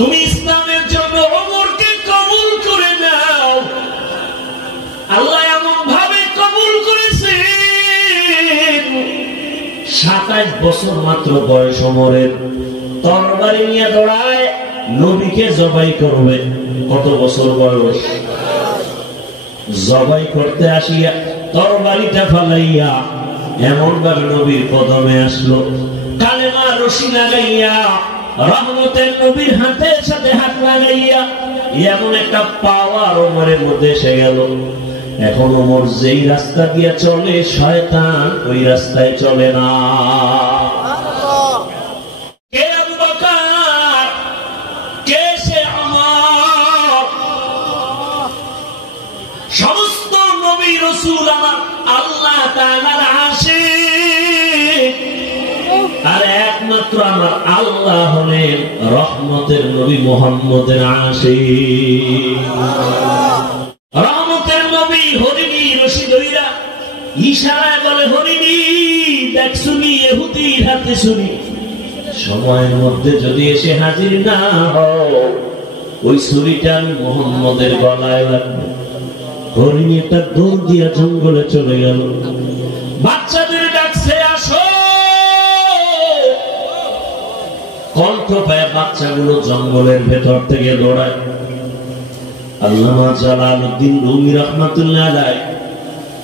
তুমি ইসলামের জন্য ওমরকে কবুল করে নাও। আল্লাহ এমন ভাবে কবুল করেছে, 27 বছর মাত্র বয়স ওমরের, তরবারি নিয়ে দৌড়ায় নবীকে জবাই করবে। কত বছর বয়স? জবাই করতে আসিয়া তরবারিটা ফালাইয়া এমন ভাবে নবীর কদমে আসলো, কালেমা রশি লাগাইয়া রহমতের নবীর হাতের সাথে হাত লাগাইয়া এমন একটা পাওয়ার ওমরের মধ্যে এসে গেল। এখন ওমর যেই রাস্তা দিয়ে চলে, শয়তান ওই রাস্তায় চলে না। কে আবু বকর, কে সে ওমর? সমস্ত নবী রাসূল আমার আল্লাহ তাআলার আশিক, আর একমাত্র আমার আল্লাহ হলেন রহমতের নবী মুহাম্মদের আশিক। রহমতের নবী হরিণী রশি ধইরা ইশারায় বলে, হরিণী দেখ শুনি, ইহুদির হাতে শুনি, সময়ের মধ্যে যদি এসে হাজির না হও, ওই ছুরিটা আমি মুহাম্মদের গলায় লাগবে। হরিণী একটা দৌড় দিয়া জঙ্গলে চলে গেল, বাচ্চাদের ডাকছে, আসো। কণ্ঠ পায় বাচ্চাগুলো জঙ্গলের ভেতর থেকে দৌড়ায়। আল্লামা জালালউদ্দিন রুমি রাহমাতুল্লাহ আলাইহি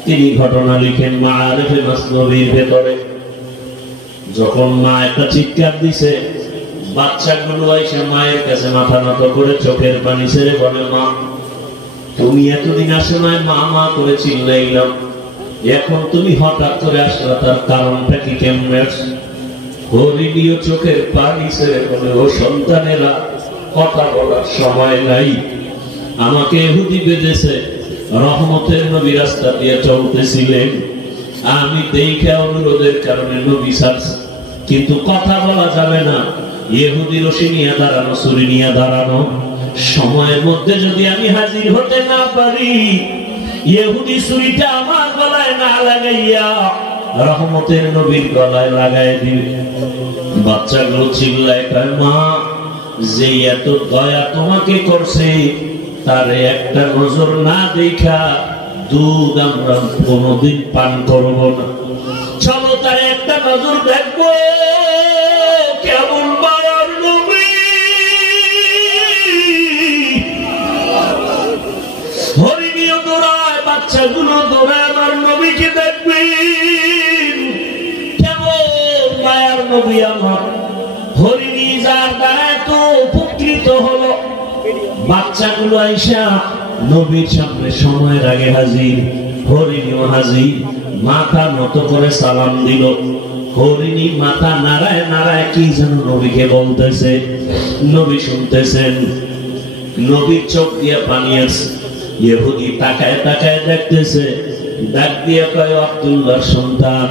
তিনি ঘটনা লিখেন মাআরিফে মাসনবীর ভেতরে, যখন মা একটা চিৎকার দিছে, বাচ্চাগুলো এসে মায়ের কাছে মাথা নত করে চোখের পানি ছেড়ে বলে, মা তুমি এতদিন আসো নাই, মা মা করে চিল্লাইলাম, এখন তুমি হঠাৎ করে আসলা, তার কারণটা কি? কেমনে? হরিণীয় চোখের পানি ছেড়ে বলে, ও সন্তানেরা, কথা বলার সময় নাই, আমাকে ইহুদি বেঁধেছে, রহমতের নবী রাস্তা দিয়ে চলতেছিলেন, আমি দেখে অনুরোধের কারণে নবী ছাড়ছি, কিন্তু কথা বলা যাবে না, ইহুদি রশি নিয়ে দাঁড়ানো, ছুরি নিয়ে দাঁড়ানো, সময়ের মধ্যে যদি আমি হাজির হতে না পারি, ইহুদি ছুরিটা আমার গলায় না লাগাইয়া রহমতের নবীর গলায় লাগাই দিবে। বাচ্চাগুলো চিল্লায়, কয়, মা যে এত দয়া তোমাকে করছে, তারে একটা নজর না দেখা দুধ আমরা কোনদিন পান করব না, চলো তারে একটা নজর দেখবো, কেমন মায়ার নবী। হরিণীও দৌড়ায়, বাচ্চাগুলো দৌড়ায়, আমার নবীকে দেখবেন, কেমন মায়ার নবী আমার। হরিণী যার দ্বারা তো উপকৃত হলো, বাচ্চাগুলো আইসা নবীর সামনে সময়ের আগে হাজির, হরিণীও হাজির, মাথা নত করে সালাম দিল। হরিণী মাথা নাড়ায় নাড়ায় কি যেন নবীকে বলতেছে, নবী শুনতেছেন, নবীর চোখ দিয়ে পানি আসছে। ইহুদি তাকায় তাকায় দেখতেছে, ডাক দিয়ে কয়, আব্দুল্লাহর সন্তান,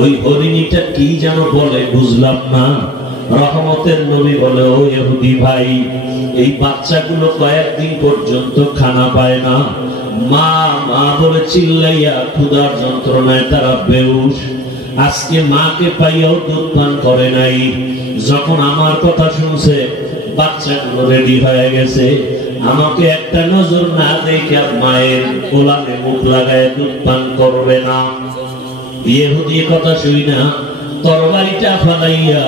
ওই হরিণীটা কি যেন বলে বুঝলাম না। রহমতের নবী বলে, ও ইহুদি ভাই, এই বাচ্চাগুলো কয়েকদিন পর্যন্ত খানা পায় না, মা মা বলে চিল্লাইয়া ক্ষুধার যন্ত্রণায় তারা বেহুশ, আজকে মাকে পাইয়াও দুধ পান করে নাই। যখন আমার কথা শুনছে, বাচ্চাগুলো রেডি হয়ে গেছে, আমাকে একটা নজর না দেখে মায়ের কোলাতে মুখ লাগায় দুধ পান করবে না। ইহুদি কথা শুই না তরবারিটা ফালাইয়া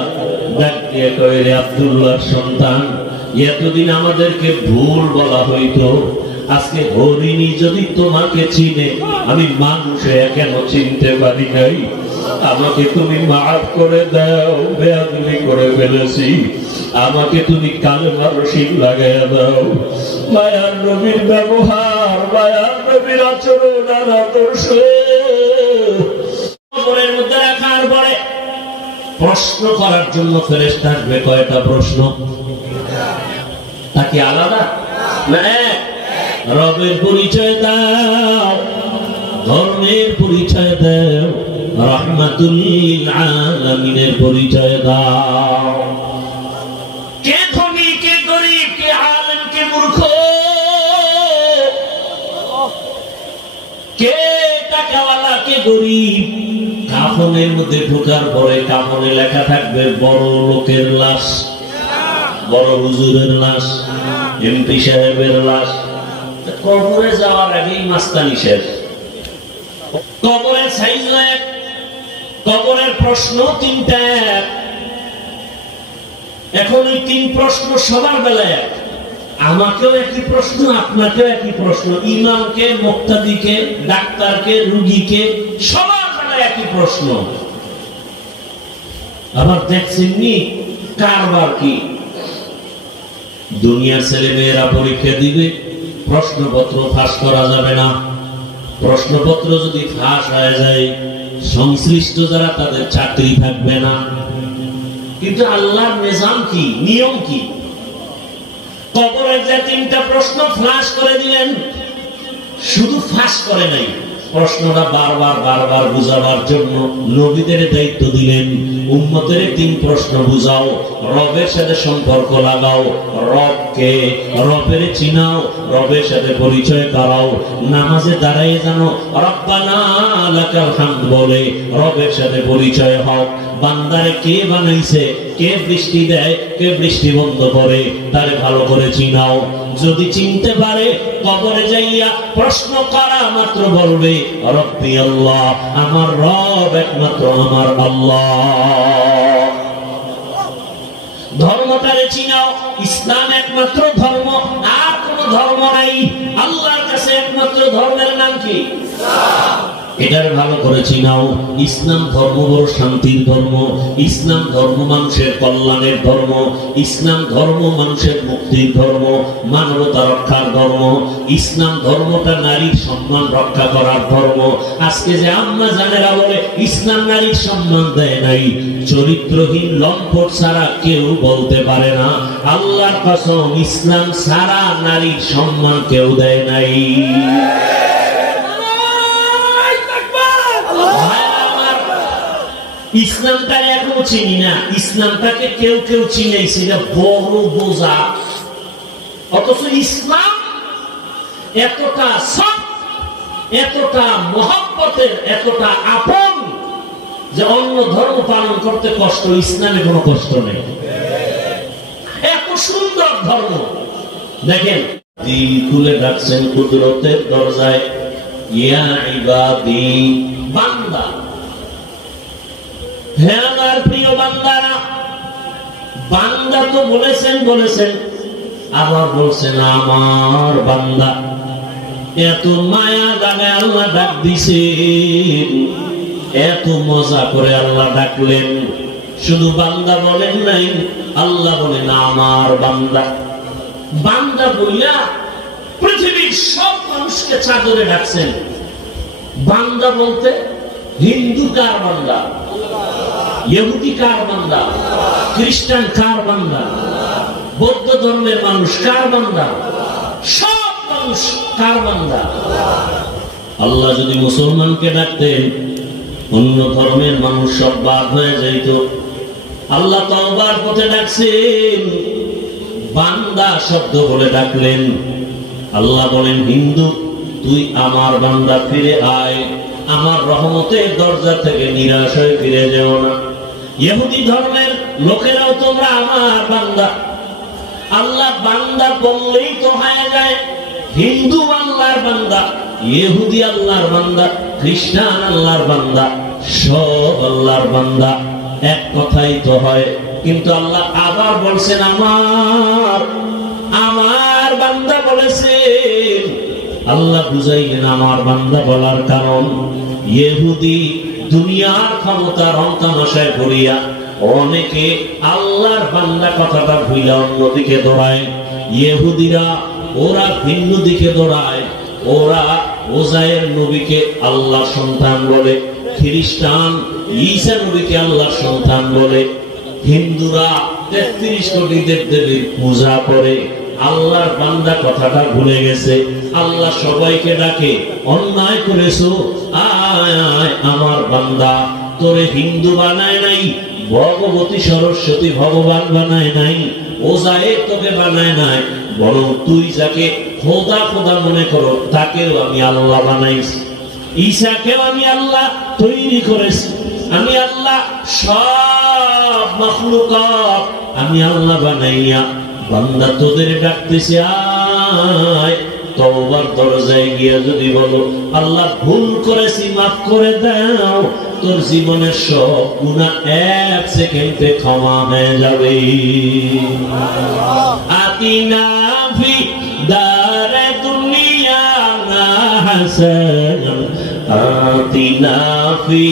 ডাক দিয়ে কয়, রে আব্দুল্লাহর সন্তান, এতদিন আমাদেরকে ভুল বলা হইতো, আজকে হরিণী যদি তোমাকে চিনে, আমি মানুষে কেন চিনতে পারি নাই, আমাকে তুমি মাফ করে দাও, বেয়াদবি করে ফেলেছি, আমাকে তুমি কালেমা রশি লাগাইয়া দাও। মায়ার নবীর ব্যবহার, মায়ার নবীর আচরণ আর আদর্শ মনের মধ্যে রাখার পরে প্রশ্ন করার জন্য ফেরেশতা আসবে। কয়টা প্রশ্ন? তা কি আলাদা না? রবের পরিচয় দাও, ধর্মের পরিচয় দাও, রাহমাতুল লিল আলামিনের পরিচয় দাও। কে ধনী, কে গরিব, কে আলেম, কে মূর্খ, কে টাকাওয়ালা, কে গরিব। কাফনের মধ্যে ঢোকার পরে কাফনে লেখা থাকবে বড় লোকের লাশ, বড় হুজুরের লাশ, এমপি সাহেবের লাশ। কবরে যাওয়ার আগেই মাস্তানি শেষ। কবরের সাইজ এক, কবরের প্রশ্ন তিনটা এক। এখন ওই তিন প্রশ্ন সবার বেলায় এক। আমাকেও একই প্রশ্ন, আপনাকেও একই প্রশ্ন, ইমামকে, মুক্তাদিকে, ডাক্তারকে, রুগীকে, সবার বেলায় একই প্রশ্ন। আবার দেখছেননি কারবার কি? দুনিয়ার ছেলে মেয়েরা পরীক্ষা দিবে, প্রশ্নপত্র ফাঁস করা যাবে না। প্রশ্নপত্র যদি ফাঁস হয়ে যায়, সংশ্লিষ্ট যারা তাদের চাকরি থাকবে না। কিন্তু আল্লাহর নিজাম কি, নিয়ম কি? কবরের যে তিনটা প্রশ্ন ফাঁস করে দিলেন, শুধু ফাঁস করে নাই, প্রশ্নটা বারবার বারবার বুঝাবার জন্য নবীদের দায়িত্ব দিলেন, উম্মতের তিন প্রশ্ন বুঝাও, রবের সাথে সম্পর্ক লাগাও, রবকে, রবের চিনাও, রবের সাথে পরিচয় করাও, নামাজে দাঁড়ায় জানো রব্বানা লাকাল হামদ বলে রবের সাথে পরিচয় হও। বান্দারে কে বানাইছে, কে বৃষ্টি দেয়, কে বৃষ্টি বন্ধ করে, তারে ভালো করে চিনাও। যদি চিনতে পারে, কবরে যাইয়া প্রশ্ন করা মাত্র বলবে রব্বি আল্লাহ, আমার রব একমাত্র আমার আল্লাহ। ধর্মটারে চিনাও, ইসলাম একমাত্র ধর্ম, আর কোন ধর্ম নাই। আল্লাহর কাছে একমাত্র ধর্মের নাম কি? এটার ভালো করে চিনাও। ইসলাম ধর্ম বড় শান্তির ধর্ম, ইসলাম ধর্ম মানুষের কল্যাণের ধর্ম, ইসলাম ধর্ম মানুষের মুক্তির ধর্ম, মানবতা রক্ষার ধর্ম। ইসলাম ধর্মটা নারীর সম্মান রক্ষা করার ধর্ম। আজকে যে আম্মা জানেরা বলে ইসলাম নারীর সম্মান দেয় নাই, চরিত্রহীন লম্পট ছাড়া কেউ বলতে পারে না আল্লাহর কসম, ইসলাম ছাড়া নারীর সম্মান কেউ দেয় নাই। ইসলামটাকে এখনো চিনি না, ইসলামটাকে কেউ কেউ চিনেছে, এটা বড় বোঝা। অথচ ইসলাম এতটা সৎ, এতটা মহব্বতের, এতটা আপন যে অন্য ধর্ম পালন করতে কষ্ট, ইসলামে কোনো কষ্ট নেই। এত সুন্দর ধর্ম। দেখেন দিল খুলে ডাকছেন কুদরতের দরজায়, ইয়া ইবাদি, বান্দা, হে আমার প্রিয় বান্দারা। বান্দা তো বলেছেন, আবার বলছেন আমার বান্দা। এত মায়া দাগে আল্লাহ ডাক দিছেন, এত মজা করে আল্লাহ ডাকলেন। শুধু বান্দা বলেন নাই, আল্লাহ বলেন আমার বান্দা। বান্দা বইলা পৃথিবীর সব মানুষকে চাদরে ডাকছেন। বান্দা বলতে হিন্দু কার বান্দা, ইহুদি কার বান্দা, খ্রিস্টান কার বান্দা, বৌদ্ধ ধর্মের মানুষ কার বান্দা, সব মানুষ কার বান্দা। আল্লাহ যদি মুসলমানকে ডাকতেন, অন্য ধর্মের মানুষ সব বাদ হয়ে যাইত। আল্লাহ তাওবার পথে ডাকছেন, বান্দা শব্দ বলে ডাকলেন। আল্লাহ বলেন হিন্দু তুই আমার বান্দা, ফিরে আয়, আমার রহমতের দরজা থেকে নিরাশ হয়ে ফিরে যেও না। ইহুদি ধর্মের লোকেরাও তোমরা আমার বান্দা। আল্লাহ বান্দা বললেই তো হয়ে যায়, হিন্দু আল্লাহর বান্দা, ইহুদি আল্লাহর বান্দা, খ্রিস্টান আল্লাহর বান্দা, সব আল্লাহর বান্দা, এক কথাই তো হয়। কিন্তু আল্লাহ আবার বলছেন আমার বান্দা বলেছেন। আল্লাহ বুঝাইলেন আমার বান্দা বলার কারণ, ইহুদি দুনিয়ার ক্ষমতা রং তামাশায় পড়িয়া অনেকে আল্লাহর বান্দা কথাটা ভুইলা অন্যদিকে দৌড়ায়। ইহুদিরা ওরা ভিন্ন দিকে দৌড়ায়, ওরা ওজায়ের নবীকে আল্লাহর সন্তান বলে, খ্রিস্টান ঈসা নবীকে আল্লাহর সন্তান বলে, হিন্দুরা 33 কোটি দেবদেবীর পূজা করে। আল্লাহর বান্দা কথাটা ভুলে গেছে। আল্লাহ সবাইকে ডাকে, অন্যায় করেছো, আয় আয় আমার বান্দা। তোরে হিন্দু বানায় নাই, ভগবতী সরস্বতী ভগবান বানায় নাই, ওজায়ের তোকে বানায় নাই, বরং তুই যাকে খোদা খোদা মনে করো তাকেও আমি আল্লাহ বানাইছি। ঈসাকেও আমি আল্লাহ তৈরি করেছি। আমি আল্লাহ সব মাখলুকাত আমি আল্লাহ বানাইয়া বান্দা তোদের ডাকতেছি, আয় তওবার দরজায় গিয়া যদি বলো আল্লাহ ভুল করেছি মাফ করে দাও, তোর জীবনের সব গুনাহ 1 সেকেন্ডে ক্ষমা হয়ে যাবে। আতিনা ফি দারে দুনিয়া না হাসান, আতিনা ফি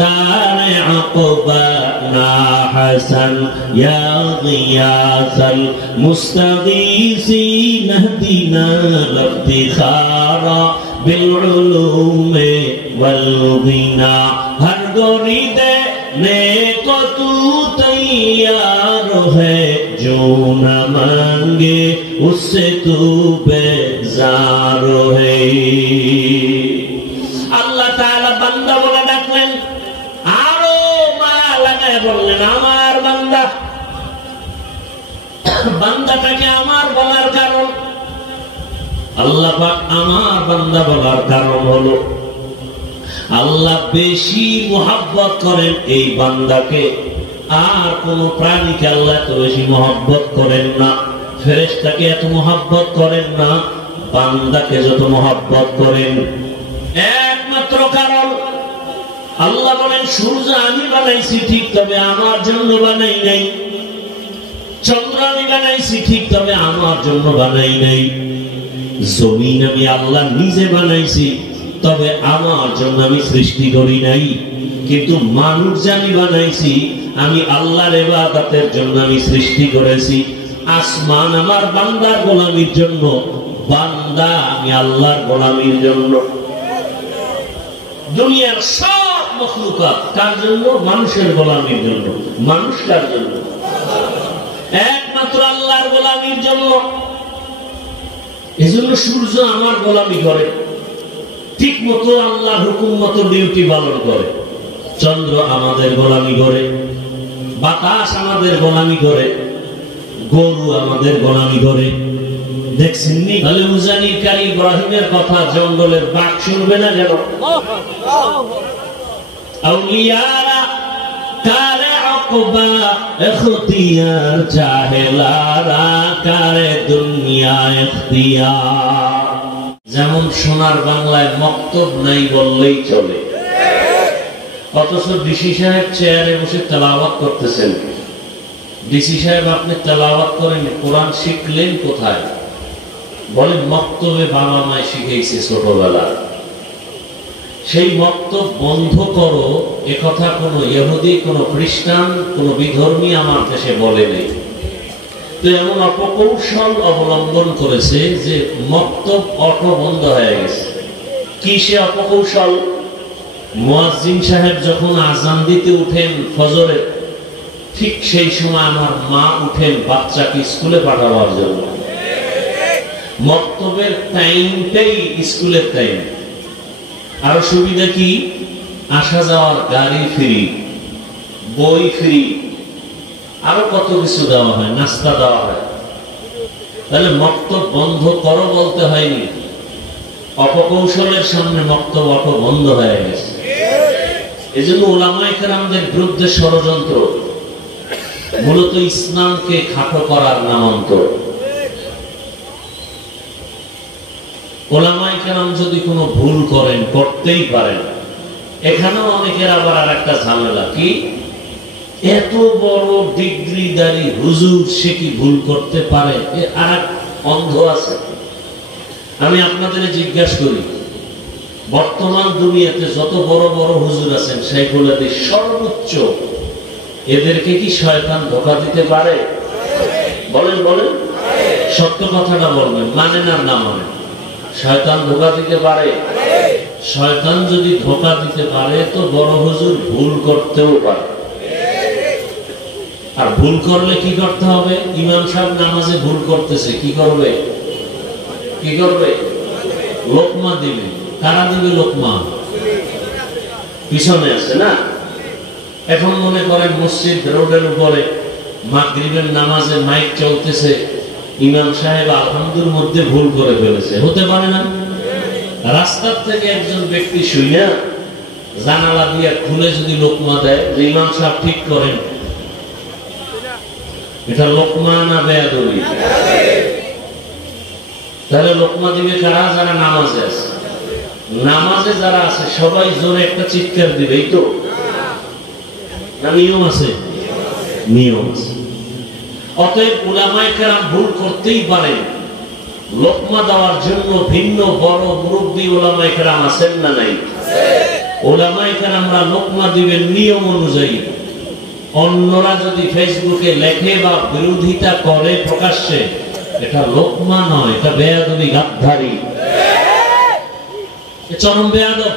দারে আকবা না হাসান, ইয়া গিয়াসাল মুস্তাগীসিন ইহদিনা লিফতিখারা বিল উলুমি ওয়াল গিনা। हर गोरी दे नेको तू तैयार है, जो न मांगे उससे तू बेजार है। আল্লাহ তাআলা বান্দা বলে ডাকলেন, আরো মায়া লাগায় বললেন আমার বান্দা। বান্দাটাকে আমার বলার কারণ, আল্লাহ পাক আমার বান্দা বলার কারণ হলো আল্লাহ বেশি মোহাব্বত করেন এই বান্দাকে, আর কোন প্রাণীকে আল্লাহ এত বেশি মোহাব্বত করেন না। ফেরেশতাকে এত মোহাব্বত করেন না, বান্দাকে যত মোহাব্বত করেন। একমাত্র কারণ আল্লাহ বলেন সূর্য আমি বানাইছি ঠিক, তবে আমার জন্য বানাই নাই। চন্দ্র আমি বানাইছি ঠিক, তবে আমার জন্য বানাই নাই। জমিন আমি আল্লাহ নিজে বানাইছি, তবে আমার জন্য আমি সৃষ্টি করি নাই। কিন্তু মানুষ জানি বানাইছি আমি আল্লাহর ইবাদতের জন্য আমি সৃষ্টি করেছি। আসমান আমার বান্দার গোলামির জন্য, বান্দা আমি আল্লাহর গোলামির জন্য। দুনিয়ার সব মখলুকাত কার জন্য? মানুষের গোলামির জন্য। মানুষ কার জন্য? একমাত্র আল্লাহর গোলামির জন্য। এজন্য সূর্য আমার গোলামি করে, ঠিক মতো আল্লাহর হুকুম মতো ডিউটি পালন করে। চন্দ্র আমাদের গোলামি করে, বাতাস আমাদের গোলামি করে, গরু আমাদের গোলামি করে। দেখছেন নি? তাহলে উজানির কারি ইব্রাহিমের কথা জঙ্গলের বাঘ শুনবে না কেন? আউলিয়ারা কারে আকবা ইখতিয়ার, জাহেলারা কারে দুনিয়া ইখতিয়ার। যেমন সোনার বাংলায় মক্তব নাই বললেই চলে, অথচ ডিসি সাহেব চেয়ারে বসে তেলাওয়াত করতেছেন। ডিসি সাহেব আপনি তেলাওয়াত করেন, কোরআন শিখলেন কোথায়? বলে মক্তবে বাবা মায় শিখেছে ছোটবেলা। সেই মক্তব বন্ধ করো একথা কোন ইহুদি, কোন খ্রিস্টান, কোন বিধর্মী আমার দেশে বলে নেই। তো এমন অপকৌশল অবলম্বন করেছে যে মক্তব অটো বন্ধ হয়ে গেছে। কি সে অপকৌশল? মুয়াজ্জিন সাহেব যখন আজান দিতে উঠেন ফজরের, ঠিক সেই সময় আমার মা উঠেন বাচ্চাকে স্কুলে পাঠাবার জন্য। মক্তবের টাইমটাই স্কুলের টাইম। আরো সুবিধা কি? আসা যাওয়ার গাড়ি ফ্রি, বই ফ্রি, আরো কত কিছু দেওয়া হয়, নাস্তা দেওয়া হয়। তাহলে মক্তব বন্ধ করো বলতে হয়নি, অপকৌশলের সামনে মক্তব অটো বন্ধ হয়ে গেছে। এই জন্য উলামায়ে কেরামদের বিরুদ্ধে ষড়যন্ত্র, মূলত ইসলামকে খাটো করার নামান্তর। উলামায়ে কেরাম যদি কোনো ভুল করেন, করতেই পারেন। এখানেও অনেকের আবার আর একটা ঝামেলা কি, এত বড় ডিগ্রিদারি হুজুর সে কি ভুল করতে পারে? আর অন্ধ আছে। আমি আপনাদের জিজ্ঞাসা করি, বর্তমান দুনিয়াতে যত বড় বড় হুজুর আছেন সেইগুলোতে সর্বোচ্চ, এদেরকে কি শয়তান ধোঁকা দিতে পারে? বলেন বলেন, সত্য কথাটা বলবেন, মানেন আর না মানেন। শয়তান ধোঁকা দিতে পারে? শয়তান যদি ধোঁকা দিতে পারে তো বড় হুজুর ভুল করতেও পারে। আর ভুল করলে কি করতে হবে? ইমাম সাহেব নামাজে ভুল করতেছে, কি করবে? কি করবে? লোকমা দিবে। কারা দিবে লোকমা? পিছনে আছে না? এখন মনে করেন মসজিদ রোডের উপরে মাগরিবের নামাজে মাইক চলতেছে, ইমাম সাহেব আলহামদুলিল্লাহর মধ্যে ভুল করে ফেলেছে, হতে পারে না? রাস্তার থেকে একজন ব্যক্তি শুইয়া জানালা দিয়ে খুলে যদি লোকমা দেয় যে ইমাম সাহেব ঠিক করেন, এটা লোকমা না বেয়াদবি? তাহলে লোকমা দিবে কারা? যারা নামাজে আছে। নামাজে যারা আছে সবাই জোরে একটা চিৎকার দিবে, এই তো না? নিয়ম আছে, নিয়ম আছে। অতএব উলামায়ে কেরাম ভুল করতেই পারে। লোকমা দেওয়ার জন্য ভিন্ন বড় মুরব্বী উলামায়ে কেরাম আছেন না নাই? উলামায়ে কেরামরা লোকমা দিবেন নিয়ম অনুযায়ী। অন্যরা যদি ফেসবুকে লেখে বা বিরোধিতা করে প্রকাশ্যে, এটা লোকমা নয়, এটা বেয়াদবি, গাদ্দারি, চরম বেয়াদব।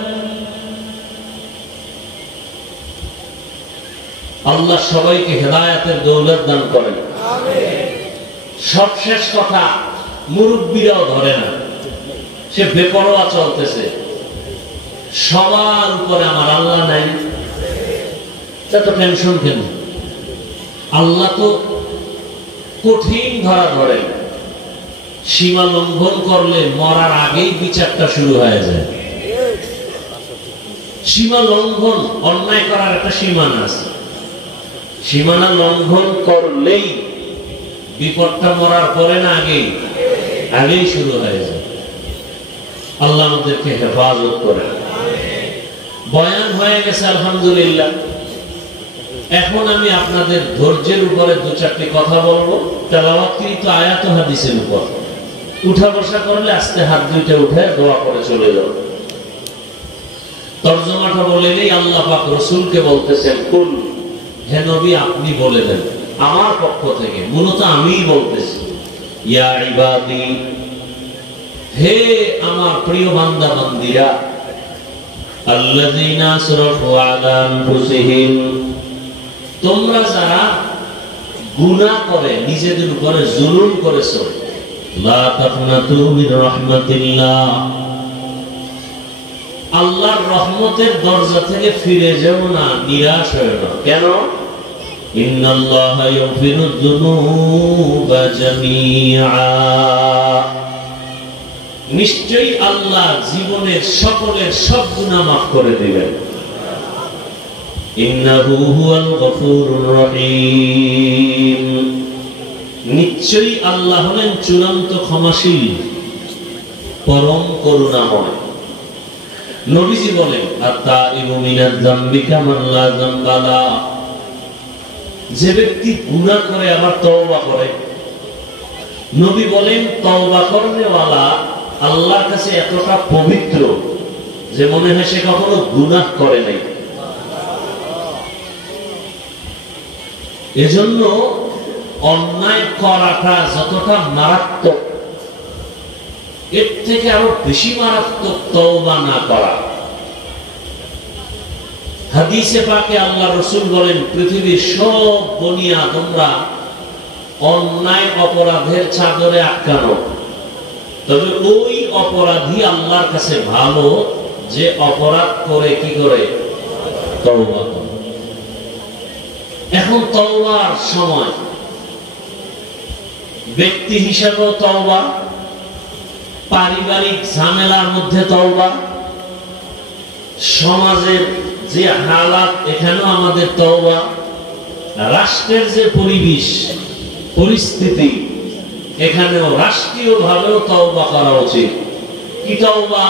আল্লাহ সবাইকে হেদায়েতের দৌলত দান করেন। সবশেষ কথা, মুরব্বীরাও ধরে না, সে বেপরোয়া চলতেছে। সবার উপরে আমার আল্লাহ নাই, এত টেনশন কেন? আল্লাহ তো কঠিন ধরা ধরেন। সীমা লঙ্ঘন করলে মরার আগেই বিচারটা শুরু হয়ে যায়। সীমা লঙ্ঘন, অন্যায় করার একটা সীমানা আছে। সীমানা লঙ্ঘন করলেই বিপদটা মরার পরে না আগেই? আগেই শুরু হয়ে যায়। আল্লাহ আমাদেরকে হেফাজত করে। বয়ান হয়ে গেছে আলহামদুলিল্লাহ। এখন আমি আপনাদের ধৈর্যের উপরে দু চারটি কথা বলবো, তেলাওয়াতকৃত আয়াত ও হাদিসের উপর। উঠা বসা করলে আস্তে হাত দুইটা উঠে দোয়া করে চলে যাও। তরজমাটা বলে নেই। আল্লাহ পাক রাসূলকে বলতেছেন, কুল, হে নবী আপনি বলে দেন আমার পক্ষ থেকে, মূলত আমিই বলতেছি, ইয়া ইবাদি, হে আমার প্রিয় বান্দা বান্দীরা, আল্লাযীনা আসরাফু আলা আনফুসিহিম, তোমরা যারা গুনাহ করে নিজেদের উপরে জুলুম করেছো, লা তাকনাতু মির রাহমাতিল্লাহ, আল্লাহর রহমতের দরজা থেকে ফিরে যেও না, নিরাশ হয়ো না। কেন? ইন্নাল্লাহা ইয়াগফিরুয যুনুবা জামিআ, নিশ্চয়ই আল্লাহ জীবনের সকলের সব গুনাহ মাফ করে দিবেন। ইন্নাহু হুয়াল গফুরুর রহিম, নিশ্চয়ই আল্লাহ হলেন চূড়ান্ত ক্ষমাশীল, পরম করুণাময়। নবীজি বলেন, আত-তাইবু মিনাজ যামবি কামান লা যামবা লা, যে ব্যক্তি গুনাহ করে আবার তওবা করে, নবী বলেন তওবা করনেওয়ালা আল্লাহর কাছে এতটা পবিত্র যে মনে হয় সে কখনো গুনাহ করে নাই। এজন্য অন্যায় করাটা যতটা মারাত্মক, এর থেকে আরো বেশি মারাত্মক তওবা না করা। হাদিসে পাকে আল্লাহ রাসূল বলেন, পৃথিবীর সব বনি আদমরা অন্যায় অপরাধের চাদরে আটকানো, তবে ওই অপরাধী আল্লাহর কাছে ভালো যে অপরাধ করে কি করে তওবা করে। এখন তওবার সময় ব্যক্তি হিসাবেও তওবা, পারিবারিক ঝামেলার মধ্যে তওবা, সমাজের যে হালাত এখানেও আমাদের তওবা, রাষ্ট্রের যে পরিবেশ পরিস্থিতি এখানেও রাষ্ট্রীয়ভাবেও তওবা করা উচিত। কি তওবা?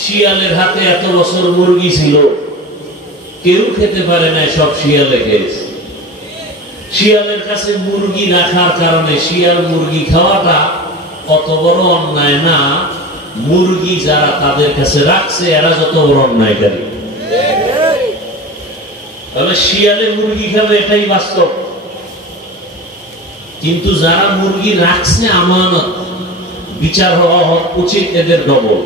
শিয়ালের হাতে এত বছর মুরগি ছিল, কেউ খেতে পারে না, সব শিয়ালে খেয়েছে। শিয়ালের কাছে মুরগি রাখার কারণে শিয়াল মুরগি খাওয়াটা অত বড় অন্যায় না, মুরগি যারা তাদের কাছে রাখছে এরা যত বড় অন্যায়কারী। তবে শিয়ালে মুরগি খাবে এটাই বাস্তব, কিন্তু যারা মুরগি রাখছে আমানত, বিচার হওয়া উচিত এদের ডবল।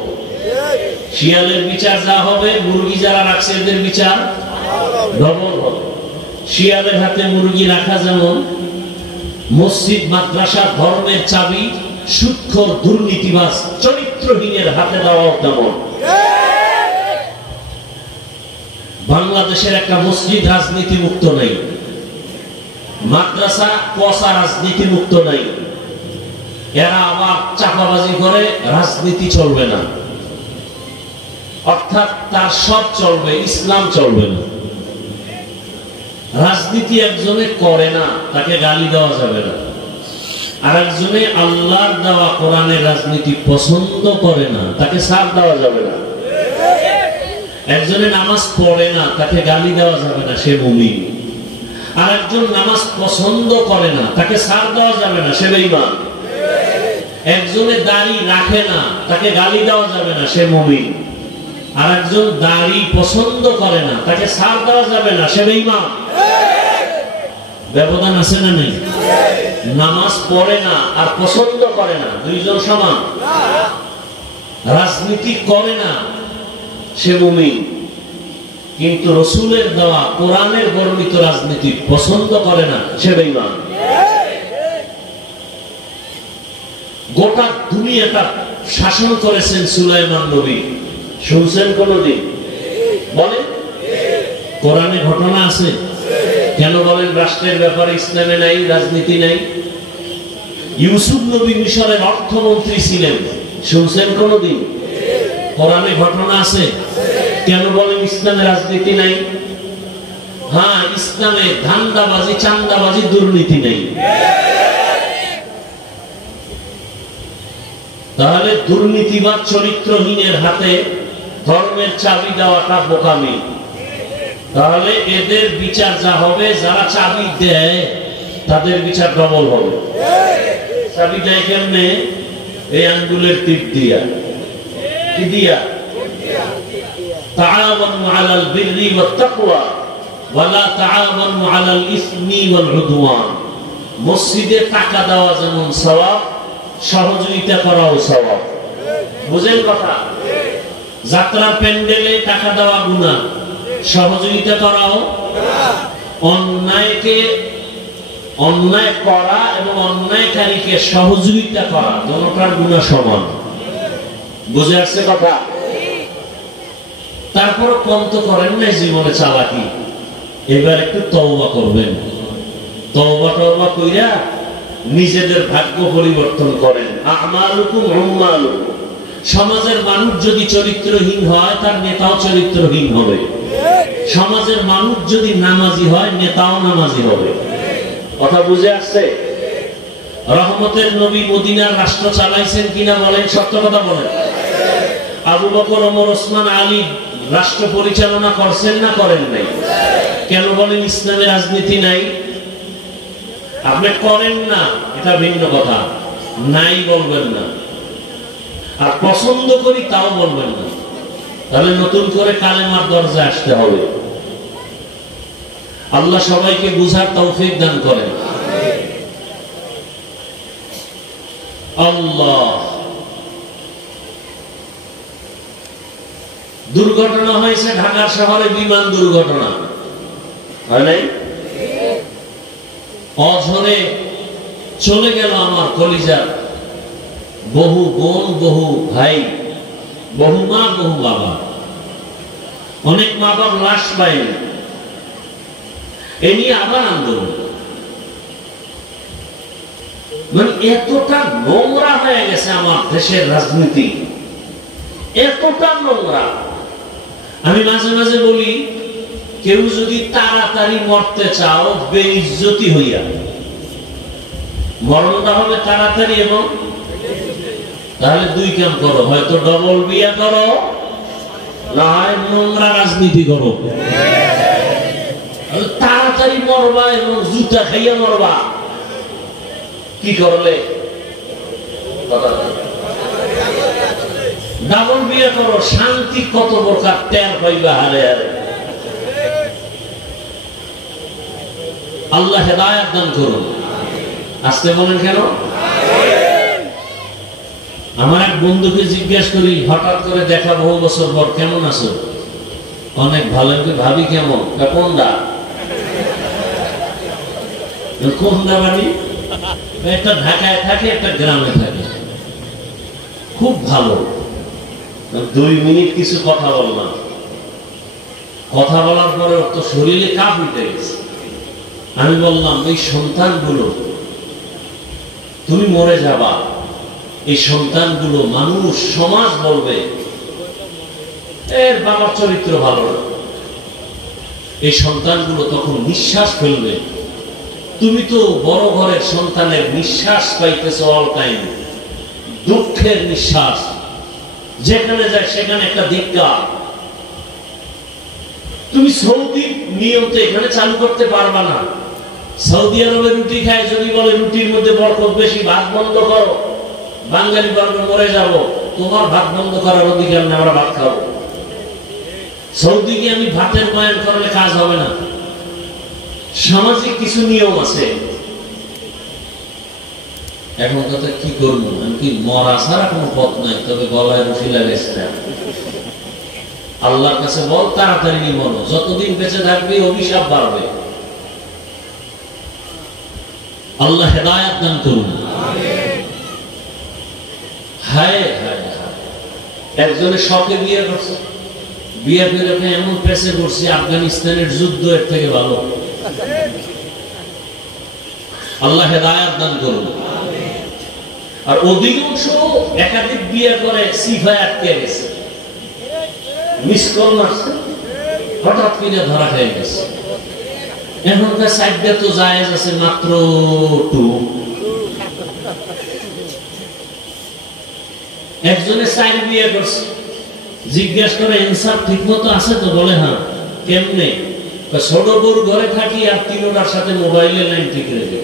শিয়ালের বিচার যা হবে, মুরগি যারা রাখছে এদের বিচার ডবল হবে। শিয়ালের হাতে মুরগি রাখা যেমন মসজিদ মাদ্রাসা ধর্মের চাবি সুদখোর দুর্নীতিবাজ চরিত্রহীনের হাতে দেওয়া তেমন। বাংলাদেশের একটা মসজিদ রাজনীতি মুক্ত নাই, মাদ্রাসা পচা রাজনীতি মুক্ত নাই। এরা আবার চাপাবাজি করে রাজনীতি চলবে না, অর্থাৎ তার সব চলবে, ইসলাম চলবে না। রাজনীতি একজনে করে না, তাকে গালি দেওয়া যাবে না। আর একজনে আল্লাহর দেওয়া কোরআনের রাজনীতি পছন্দ করে না, তাকে ছাড় দেওয়া যাবে না। একজনে নামাজ পড়ে না, তাকে গালি দেওয়া যাবে না, সে মুমিন। আর একজন নামাজ পছন্দ করে না, তাকে ছাড় দেওয়া যাবে না, সে বেঈমান। একজনে দাড়ি রাখে না, তাকে গালি দেওয়া যাবে না, সে মুমিন। আর একজন দাড়ি পছন্দ করে না, তাকে ছাড় দেওয়া যাবে না, সে বেঈমান। ব্যবধান আছে না নেই? নামাজ পড়ে না আর পছন্দ করে না, দুইজন সমান। রাজনীতি করে না, সে মুমিন। কিন্তু রাসূলের দেওয়া কোরআনের বর্ণিত রাজনীতি পছন্দ করে না, সে বেঈমান। গোটা দুনিয়াটা শাসন করেছেন সুলাইমান নবী, শুনছেন কোনদিন? বলেন, কোরআনে ঘটনা আছে। কেন বলেন রাষ্ট্রের ব্যাপারে ইসলামে নাই, রাজনীতি নাই? ইউসুফ নবী মিশরের অর্থমন্ত্রী ছিলেন, শুনছেন কোনদিন? কোরআনে ঘটনা আছে। কেন বলেন ইসলামে রাজনীতি নাই? হ্যাঁ, ইসলামে ধান্দাবাজি, চান্দাবাজি, দুর্নীতি নেই। তাহলে দুর্নীতিবাদ চরিত্রহীনের হাতে ধর্মের চাবি দেওয়াটা বোকামি। তাহলে এদের বিচার যা হবে, যারা চাবি দেয় তাদের বিচার ডবল হবে। চাবি দেয় কেমনে? এই আঙ্গুলের টিপ দিয়া। কি দিয়া? তাআওয়ানু আলাল বিররি ওয়াত তাকওয়া ওয়া লা তাআওয়ানু আলাল ইসমি ওয়াল উদওয়ান। মসজিদে টাকা দেওয়া যেমন সওয়াব, সহযোগিতা করাও সওয়াব। বুঝেন কথা? যাত্রার প্যান্ডেলে টাকা দেওয়া গুনাহ, সহযোগিতা করাও। অন্যায়কে অন্যায় করা এবং অন্যায়কারীকে সহযোগিতা করা, দুটোটার গুনাহ সমান। বুঝে আসছে কথা? তারপর কম তো করেন না জীবনে চালাকি, এবার একটু তওবা করবেন। তওবা কইরা নিজেদের ভাগ্য পরিবর্তন করেন। আমালুকুম উম্মালুকুম। সমাজের মানুষ যদি চরিত্রহীন হয়, তার নেতাও চরিত্রহীন হবে। সমাজের মানুষ যদি নামাজি হয়, নেতাও নামাজি হবে। কথা বুঝে আসছে? রহমতের নবী মদিনার রাষ্ট্র চালাইছেন কিনা বলেন, সত্য কথা বলেন। আবু বকর, ওমর, ওসমান, আলী রাষ্ট্র পরিচালনা করছেন না করেন নাই? কেন বলেন ইসলামে রাজনীতি নাই? আপনি করেন না, এটা ভিন্ন কথা। নাই বলবেন না, আর পছন্দ করি তাও বলবেন না। তাহলে নতুন করে কালেমার দরজায় আসতে হবে। আল্লাহ সবাইকে বুঝার তৌফিক দান করেন। আল্লাহ। দুর্ঘটনা হয়েছে ঢাকার শহরে, বিমান দুর্ঘটনা হয় নাই? অঝরে চলে গেল আমার কলিজার বহু বোন, বহু ভাই, বহু মা, বহু বাবা। অনেক মা বাবার লাশ পাইনি, এ নিয়ে আবার আন্দোলন। মানে এতটা নোংরা হয়ে গেছে আমার দেশের রাজনীতি, এতটা নোংরা। আমি মাঝে মাঝে বলি, কেউ যদি তাড়াতাড়ি মরতে চাও, বেইজ্জতি হইয়া মরণটা হবে তাড়াতাড়ি, এবং তাহলে দুই কাম করো, হয়তো ডবল বিয়া করো, না হয় নোংরা রাজনীতি করো। তাড়াতাড়ি মরবা এবং জুতা খাইয়া মরবা। কি করলে? ডাবল বিয়ে করো, শান্তি কত প্রকার টের পাইবা হারে হারে। আল্লাহ হেদায়েত দান করুন। আসতে বলেন কেন? আমার এক বন্ধুকে জিজ্ঞেস করি, হঠাৎ করে দেখা বহু বছর পর, কেমন আছো? অনেক ভালো। ভাবি কেমন? কোনটা? কোনটা বাড়ি? একটা ঢাকায় থাকে, একটা গ্রামে থাকে। খুব ভালো। 2 মিনিট কিছু কথা বললাম। কথা বলার পরে তো শরীরে কাঁপ উঠে গেছে। আমি বললাম, এই সন্তানগুলো, তুমি মরে যাবা, এই সন্তানগুলো মানুষ, সমাজ বলবে এর বাবার চরিত্র ভালো না, এই সন্তানগুলো তখন নিঃশ্বাস ফেলবে। তুমি তো বড় ঘরের সন্তানের নিঃশ্বাস পাইতেছো অল টাইম, দুঃখের নিঃশ্বাস, যেখানে যায় সেখানে একটা ধিক্কার। তুমি সৌদি নিয়মতে এখানে চালু করতে পারবা না। সৌদি আরবে রুটি খায়, যদি বলে রুটির মধ্যে বরকত বেশি, ভাত বন্ধ করো, বাঙালি বর্গ মরে যাব, তোমার ভাত বন্ধ করার অধিকার না, আমরা ভাত খাবো। সৌদি গিয়ে আমি ভাতের বয়ান করলে কাজ হবে না। সামাজিক কিছু নিয়ম আছে। এখন কথা কি করবো, আমি কি মরা ছাড়া কোনো পথ নাই, তবে গলায় রশি লাগাইছে। আল্লাহর কাছে বল, তাড়াতাড়ি বলো, যতদিন বেঁচে থাকবে অভিশাপ বাড়বে। আল্লাহ হেদায়েত দান করুন। হায় হায় হায়, একজনের শখে বিয়ে করছে, বিয়ে করে এমন পেছে করছে, আফগানিস্তানের যুদ্ধ এর থেকে ভালো। আল্লাহ হেদায়েত দান করুন। আর অধিকাংশ একাধিক বিয়ে করে সিফায় আটকে গেছে, মিস কল মারছে, হঠাৎ করে ধরা খেয়ে গেছে। এখনকার সাইডটা তো জায়েজ আছে মাত্র 2। একজনের সাইড বিয়ে করছে, জিজ্ঞাসা করে ইনসাফ ঠিক মতো আছে তো? বলে হ্যাঁ। কেমনে? ছোট বউর ঘরে থাকি আর তিনটার সাথে মোবাইলের লাইন ঠিক রেখে।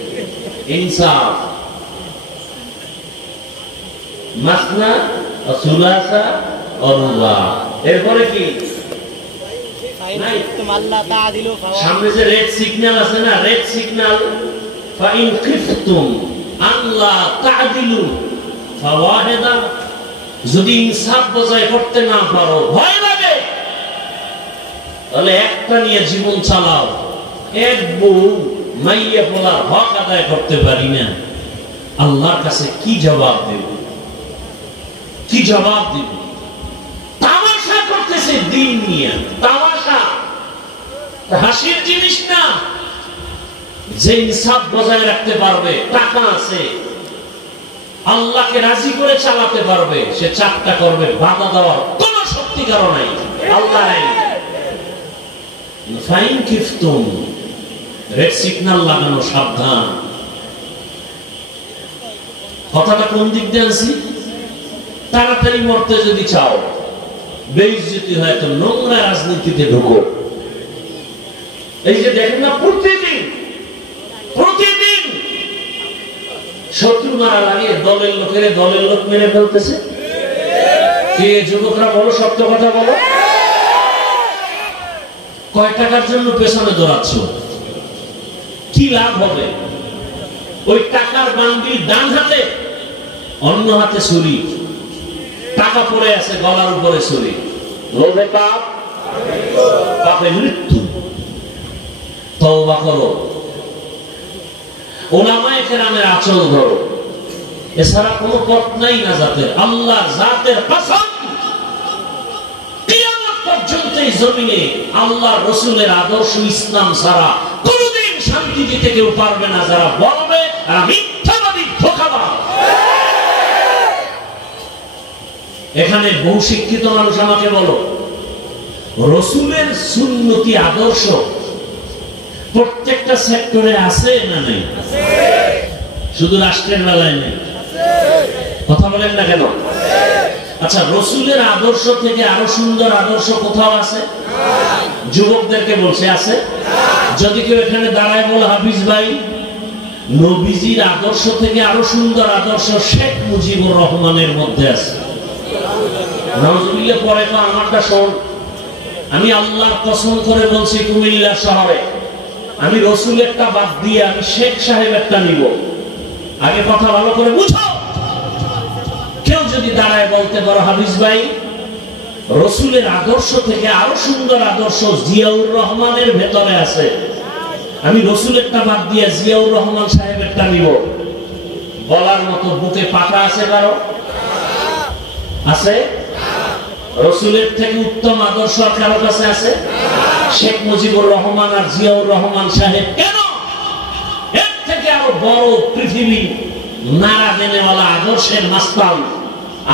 ইনসাফ মাসনা সুলাসা অরুবা। এরপরে কি? সামনে যে রেড সিগন্যাল আছে না, রেড সিগন্যাল, ফাইন খিফতুম আল্লাহ তাআদিলু ফাওয়াহিদা, যদি ইনসাফ বজায় করতে না পারো, ভয় লাগে, তাহলে একটা নিয়ে জীবন চালাও। এক বউ মাইয়া পোলার হক আদায় করতে পারি না, আল্লাহর কাছে কি জবাব দেব? কি জবাব দেব? তামাশা করতেছে দিন নিয়ে, তামাশা, হাসির জিনিস না। যে ইনসাফ বজায় রাখতে পারবে, টাকা আছে, আল্লাহকে রাজি করে চালাতে পারবে, সে চাপটা করবে, বাধা দেওয়ার কোন শক্তি কারো নাই, আল্লাহ নাই। ফাইন খিফতুম, রেড সিগন্যাল লাগানো, সাবধান। কথাটা কোন দিক দিয়ে আনছি? তাড়াতাড়ি মরতে যদি চাও, বেইজ্জতি হয়, তো নোংরা রাজনীতিতে ঢুকো। এই যে দেখেন না, প্রতিদিন প্রতিদিন শত্রু মারা লাগে, দলের লোকের দলের লোক মেরে ফেলতেছে। কে যুবকরা বলো, সত্য কথা বলো, কয় টাকার জন্য পেছনে দৌড়াচ্ছ? কি লাভ হবে? ওই টাকার বান্ডিল ডান হাতে, অন্য হাতে ছুরি, টাকা পড়ে আছে গলার উপরে ছুরি। লোভে পাপ, পাপে মৃত্যু। তওবা করো, উলামায়ে কেরামের আঁচল ধরো, এছাড়া কোনো পথ নাই নাজাতের। আল্লাহ জাতের কসম, কিয়ামত পর্যন্ত এই জমিনে আল্লাহ রাসূলের আদর্শ ইসলাম ছাড়া কোনদিন শান্তি দিতে কেউ পারবে না। যারা বলবে আর মিথ্যাবাদী, ধোঁকাবাজ। এখানে বহু শিক্ষিত মানুষ আমাকে বলো, রাসূলের সুন্নতি আদর্শ প্রত্যেকটা সেক্টরে আছে না নাই? শুধু রাষ্ট্রের বেলায় নেই। কথা বলেন না কেন? আচ্ছা, রাসূলের আদর্শ থেকে আরো সুন্দর আদর্শ কোথাও আছে? যুবকদেরকে বলছে আছে। যদি কেউ এখানে দাঁড়ায় বলে, হাফিজ ভাই, নবীজির আদর্শ থেকে আরো সুন্দর আদর্শ শেখ মুজিবুর রহমানের মধ্যে আছে। নাউজুবিল্লাহ পরে তো আমারটা শোন। আমি আল্লাহর কসম করে বলছি, কুমিল্লা শহরে আমি রাসূলেরটা বাদ দিয়ে আমি শেখ সাহেবেরটা নিব। আগে কথা ভালো করে বুঝো। কেউ যদি দাঁড়ায় বলতে পারো, হাফিজ ভাই, রাসূলের আদর্শ থেকে আরো সুন্দর আদর্শ জিয়াউর রহমানের ভেতরে আছে, আমি রাসূলেরটা বাদ দিয়ে জিয়াউর রহমান সাহেবেরটা নিব, বলার মতো বুকে পাটা আছে কারো? আছে? রাসূলের থেকে উত্তম আদর্শ কারো কাছে আছে? শেখ মুজিবুর রহমান আর জিয়াউর রহমান সাহেব কেন? এর থেকে আরো বড় পৃথিবী নাড়া দেনেওয়ালা আদর্শের মাস্তান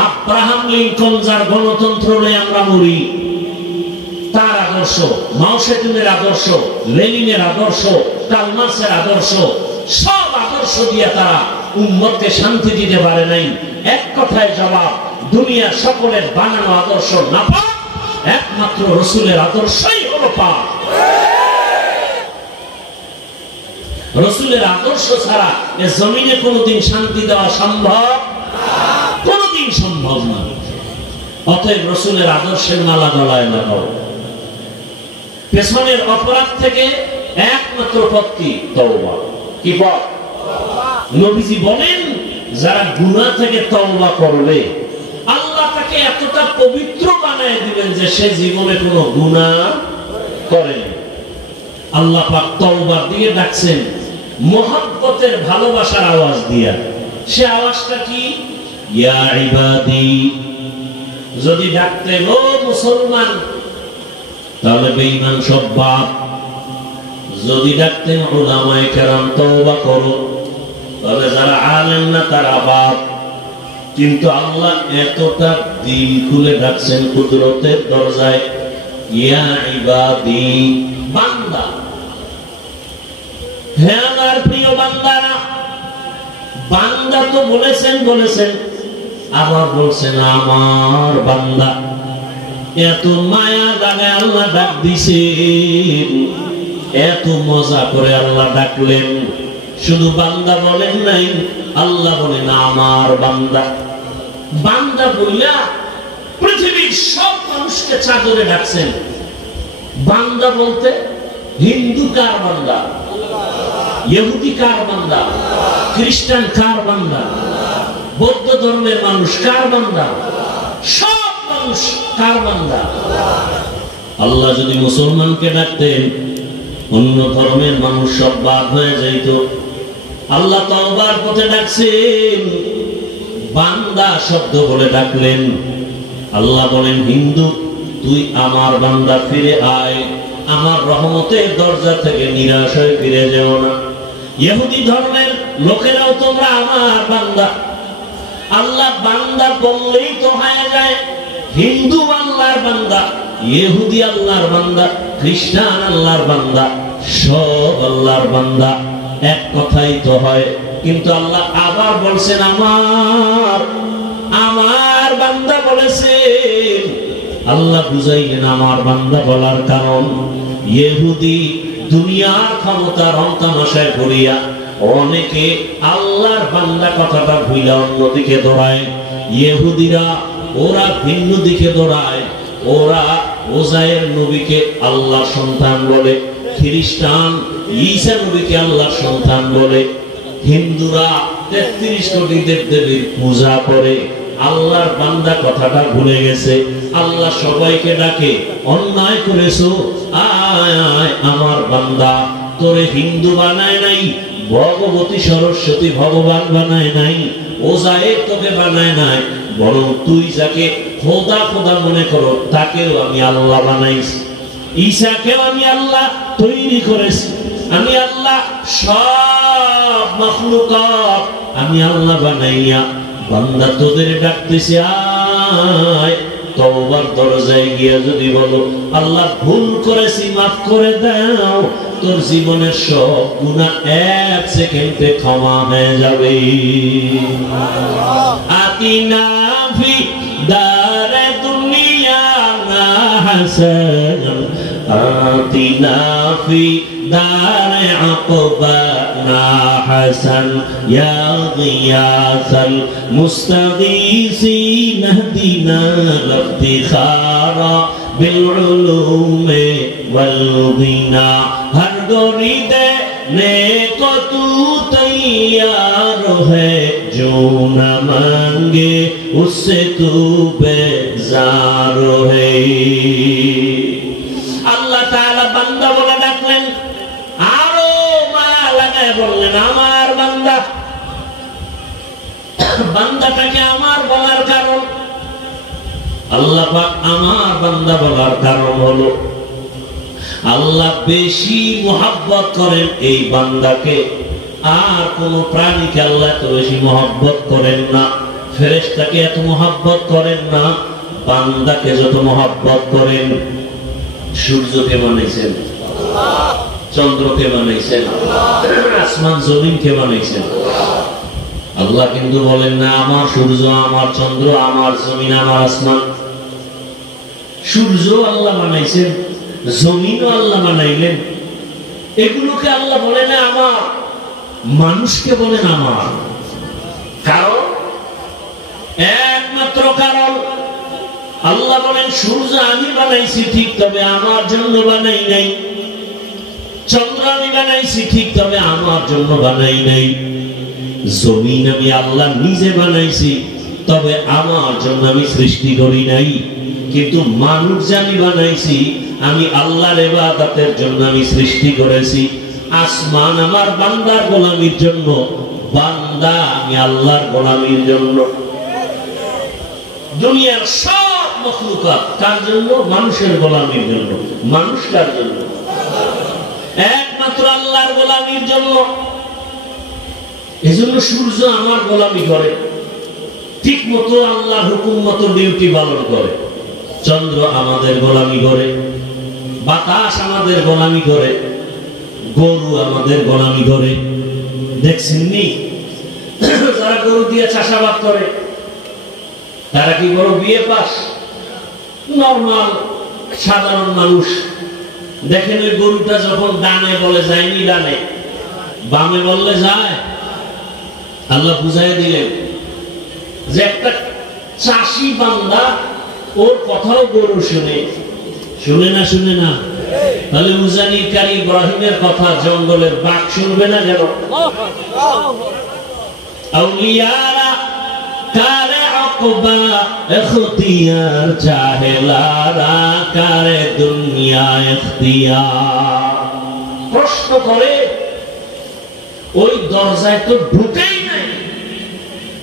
আব্রাহাম লিঙ্কন, যার গণতন্ত্র নিয়ে আমরা মরি, তার আদর্শ আদর্শ, মাও সেতুনের আদর্শ, লেনিনের আদর্শ, কার্ল মার্ক্সের আদর্শ, সব আদর্শ দিয়ে তারা উম্মতকে শান্তি দিতে পারে নাই। এক কথায় জবাব, দুনিয়ার সকলের বানানো আদর্শ নাপাক, একমাত্র রাসূলের আদর্শই হলো পাক। রাসূলের আদর্শ ছাড়া এ জমিনে কোনোদিন শান্তি দেওয়া সম্ভব কোনোদিন সম্ভব না। অতএব রাসূলের আদর্শের মালা গলায় লাগাও। পেছনের অপরাধ থেকে একমাত্র পথটি তওবা। কি পথ? নবীজি বলেন, যারা গুনাহ থেকে তওবা করবে আল্লাহ তাকে এতটা পবিত্র বানায় দিবেন যে সে জীবনে কোনো গুনাহ করেনি। আল্লাহ পাক তওবার দিকে ডাকছেন মুহাব্বতের ভালোবাসার আওয়াজ দিয়া। সে আওয়াজটা কি? ইয়া ইবাদি। যদি ডাকতেন ও মুসলমান, তাহলে বেঈমান সব বাপ। যদি ডাকতেন উলামায়ে কেরাম তওবা করো, তাহলে যারা আলেম না তারা বাপ। কিন্তু আল্লাহ এতটা দিল খুলে ডাকছেন কুদরতের দরজায়, ইয়া ইবাদি, বান্দা। হে আমার প্রিয় বান্দারা, বান্দা তো বলেছেন, আবার বলছেন আমার বান্দা। এত মায়া দাগে আল্লাহ ডাক দিছেন, এত মজা করে আল্লাহ ডাকলেন। শুধু বান্দা বলেন নাই, আল্লাহ বলেন আমার বান্দা। বান্দা বইলা পৃথিবীর সব মানুষকে চাদরে ডাকছেন। বান্দা বলতে হিন্দু কার বান্দা, ইহুদি কার বান্দা, খ্রিস্টান কার বান্দা, বৌদ্ধ ধর্মের মানুষ কার বান্দা, সব মানুষ কার বান্দা। আল্লাহ যদি মুসলমানকে ডাকতেন, অন্য ধর্মের মানুষ সব বাদ হয়ে যাইত। আল্লাহ তওবার পথে ডাকছেন, বান্দা শব্দ বলে ডাকলেন। আল্লাহ বলেন, হিন্দু তুই আমার বান্দা, ফিরে আয়, আমার রহমতের দরজা থেকে নিরাশ হয়ে ফিরে যেও না। ইহুদি ধর্মের লোকেরাও তোমরা আমার বান্দা। আল্লাহ বান্দা বললেই তো হয়ে যায়, হিন্দু আল্লাহর বান্দা, ইহুদি আল্লাহর বান্দা, খ্রিস্টান আল্লাহর বান্দা, সব আল্লাহর বান্দা, এক কথাই তো হয়। কিন্তু আল্লাহ আবার বলছেন আমার বান্দা বলেছেন। আল্লাহ বুঝাইলেন আমার বান্দা বলার কারণ, ইহুদি দুনিয়ার ক্ষমতা রমতামাশায় ভরিয়া অনেকে আল্লাহর বান্দা কথাটা ভুইলা অন্যদিকে দৌড়ায়। ইহুদিরা ওরা ভিন্ন দিকে দৌড়ায়, ওরা ওজায়ের নবীকে আল্লাহর সন্তান বলে, খ্রিস্টান ঈসা নবীকে আল্লাহর সন্তান বলে, হিন্দুরা 33 কোটি দেবদেবীর পূজা করে। আল্লাহর বান্দা কথাটা ভুলে গেছে। আল্লাহ সবাইকে ডাকে, অন্যায় করেছো, আয় আয় আমার বান্দা। তোরে হিন্দু বানায় নাই, ভগবতী সরস্বতী ভগবান বানায় নাই, ওজায়ের তোকে বানায় নাই, বরং তুই যাকে খোদা খোদা মনে করো তাকেও আমি আল্লাহ বানাইছি। ঈসাকেও আমি আল্লাহ তৈরি করেছি। আমি আল্লাহ সব মাখলুকাত আমি আল্লাহ বানাইয়া বান্দা তোদের ডাকতেছি, আয় তওবার দরজায় গিয়া যদি বলো আল্লাহ ভুল করেছি মাফ করে দাও, তোর জীবনের সব গুনাহ 1 সেকেন্ডে ক্ষমা হয়ে যাবে। আতিনা ফি দারে দুনিয়া না হাসান, আতিনা ফি দারে আকবা না হাসান, ইয়া গিয়াসাল মুস্তাগীসিন ইহদিনা লিফতিখারা বিল উলুমে ওয়াল গিনা। हर गोरी देने को तू तैयार है, जो न मांगे उससे तू बेजार है। আল্লাহ তাআলা বান্দা বলে ডাকলেন, আরো মায়া লাগায় বললেন আমার বান্দা। বান্দাটাকে আমার বলার কারণ, আল্লাহ পাক আমার বান্দা বলার কারণ হলো আল্লাহ বেশি মোহাব্বত করেন এই বান্দাকে। আর কোন প্রাণীকে আল্লাহ এত বেশি মোহাব্বত করেন না। ফেরেশতাকে এত মোহাব্বত করেন না, বান্দাকে যত মোহাব্বত করেন। সূর্যকে বানাইছেন, চন্দ্রকে বানাইছেন, আসমান জমিনকে বানাইছেন। আল্লাহ কিন্তু বলেন না আমার সূর্য, আমার চন্দ্র, আমার জমিন, আমার আসমান। সূর্য আল্লাহ বানাইছেন, জমিনও আল্লাহ বানাইলেন, এগুলোকে আল্লাহ বলেন না আমার, মানুষকে বলেন আমার। কারণ একমাত্র কারণ আল্লাহ বলেন সূর্য আমি বানাইছি ঠিক, তবে আমার জন্য বানাই নাই। চন্দ্র আমি বানাইছি ঠিক, তবে আমার জন্য বানাই নাই। জমিন আমি আল্লাহ নিজে বানাইছি, তবে আমার জন্য আমি সৃষ্টি করি নাই। কিন্তু মানুষ যে আমি বানাইছি, আমি আল্লাহর ইবাদতের জন্য আমি সৃষ্টি করেছি। আসমান আমার বান্দার গোলামির জন্য, বান্দা আমি আল্লাহর গোলামির জন্য। দুনিয়ার সব মখলুকাত কার জন্য? মানুষের গোলামির জন্য। মানুষ কার জন্য? একমাত্র আল্লাহর গোলামির জন্য। এজন্য সূর্য আমার গোলামি করে, ঠিক মতো আল্লাহর হুকুম মতো ডিউটি পালন করে। চন্দ্র আমাদের গোলামি করে, বাতাস আমাদের গোলামি করে, গরু আমাদের গোলামি করে। দেখছেননি যারা গরু দিয়ে চাষাবাদ করে তারা কি বড় বিয়ে পাস? নরমাল সাধারণ মানুষ। দেখেন ওই গরুটা যখন ডানে বলে যায়নি ডানে, বামে বললে যায়। আল্লাহ বুঝাই দিলেন যে একটা চাষি বান্দা, ওর কথাও গরু শুনে। শুনে না? শুনে না? তাহলে উজানির কারি ইব্রাহিমের কথা জঙ্গলের বাঘ শুনবে না কেন? আউলিয়ারা কারে আকবা ইখতিয়ার, জাহেলারা কারে দুনিয়া ইখতিয়ার। প্রশ্ন করে ওই দরজায় তো ঢুকেই নাই,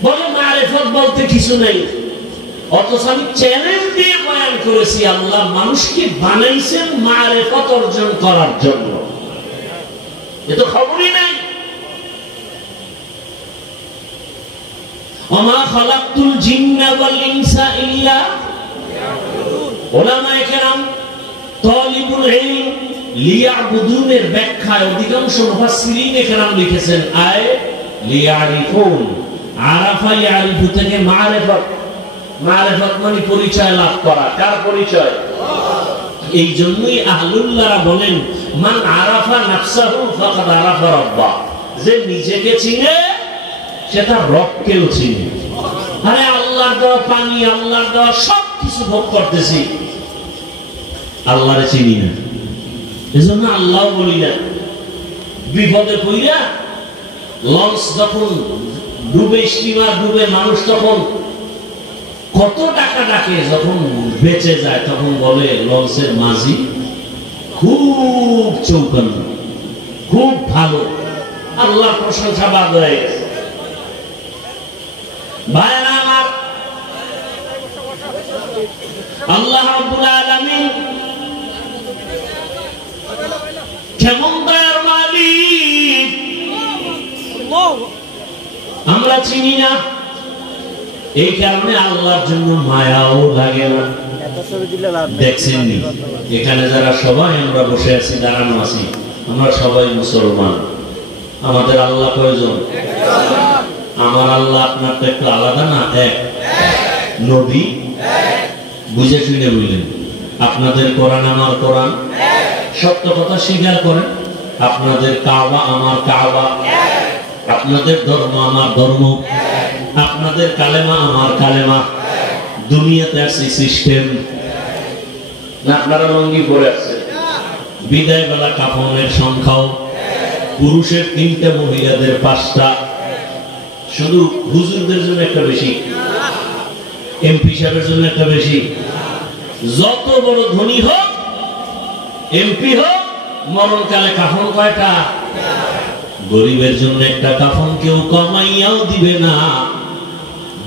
বলে মারিফত বলতে কিছু নাই। অথচ আমি চ্যালেঞ্জ দিয়ে বয়ান করেছি আল্লাহ মানুষকে বানাইছেন মারিফত অর্জন করার জন্য। এ তো খবরই নাই। ওমা খালাকতুল জিন্না ওয়াল ইনসা ইল্লা লিয়াবুদুন। উলামায়ে কেরাম তালিবুল ইলম লিয়াবুদুনের ব্যাখ্যায় অধিকাংশ মুফাসসিরিনে কেরাম লিখেছেন আয় লিয়ারিফুন। আরাফা ইয়ারিফু থেকে মারিফত, মারিফত মানে পরিচয় লাভ করা। কার পরিচয়? এই জন্যই আহলুল্লাহরা বলেন মান আরাফা নাফসাহু ফাকাদ আরাফা রাব্বাহ। যে নিজেকে চিনে সে তার রবকেও চিনে। আরে আল্লাহর দেওয়া পানি, আল্লাহর দেওয়া সব কিছু ভোগ করতেছি, আল্লাহরে চিনি না। এজন্য আল্লাহ বলি না। বিপদে পড়িয়া লঞ্চ যখন ডুবে, স্টিমার ডুবে, মানুষ তখন কত টাকা ডাকে, যখন বেঁচে যায় তখন বলে লঞ্চের মাঝি খুব চৌকান্ন, খুব ভালো, আল্লাহর প্রশংসা বাদ হয়ে গেছে। ভাইরা আমার, আল্লাহ রাব্বুল আলামিন কেমন দয়ার মালিক আমরা চিনি না। এই কারণে আল্লাহর জন্য মায়াও লাগে না। দেখছেন এখানে যারা সবাই আমরা বসে আছি, দাঁড়ানো আছি, আমরা সবাই মুসলমান। আমাদের আল্লাহ কয়জন? আমার আল্লাহ আপনারটা একটু আলাদা না? এক। নবী বুঝে শুনে বললেন। আপনাদের কোরআন আমার কোরআন, সত্য কথা স্বীকার করেন। আপনাদের কাবা আমার কাবা, আপনাদের ধর্ম আমার ধর্ম, আপনাদের কালেমা আমার কালেমা। দুনিয়াতে আছে সিস্টেম না? আপনারা লঙ্গি পরে আছে, বিদায় বেলা কাফনের সংখ্যাও পুরুষের 3টে, মহিলাদের 5টা। শুধু হুজুরদের জন্য একটা বেশি, এমপি সাহেবের জন্য একটা বেশি। যত বড় ধনী হোক, এমপি হোক, মরণকালে কাফন কয়টা? গরিবের জন্য একটা কাফন কেউ কমাইয়াও দিবে না,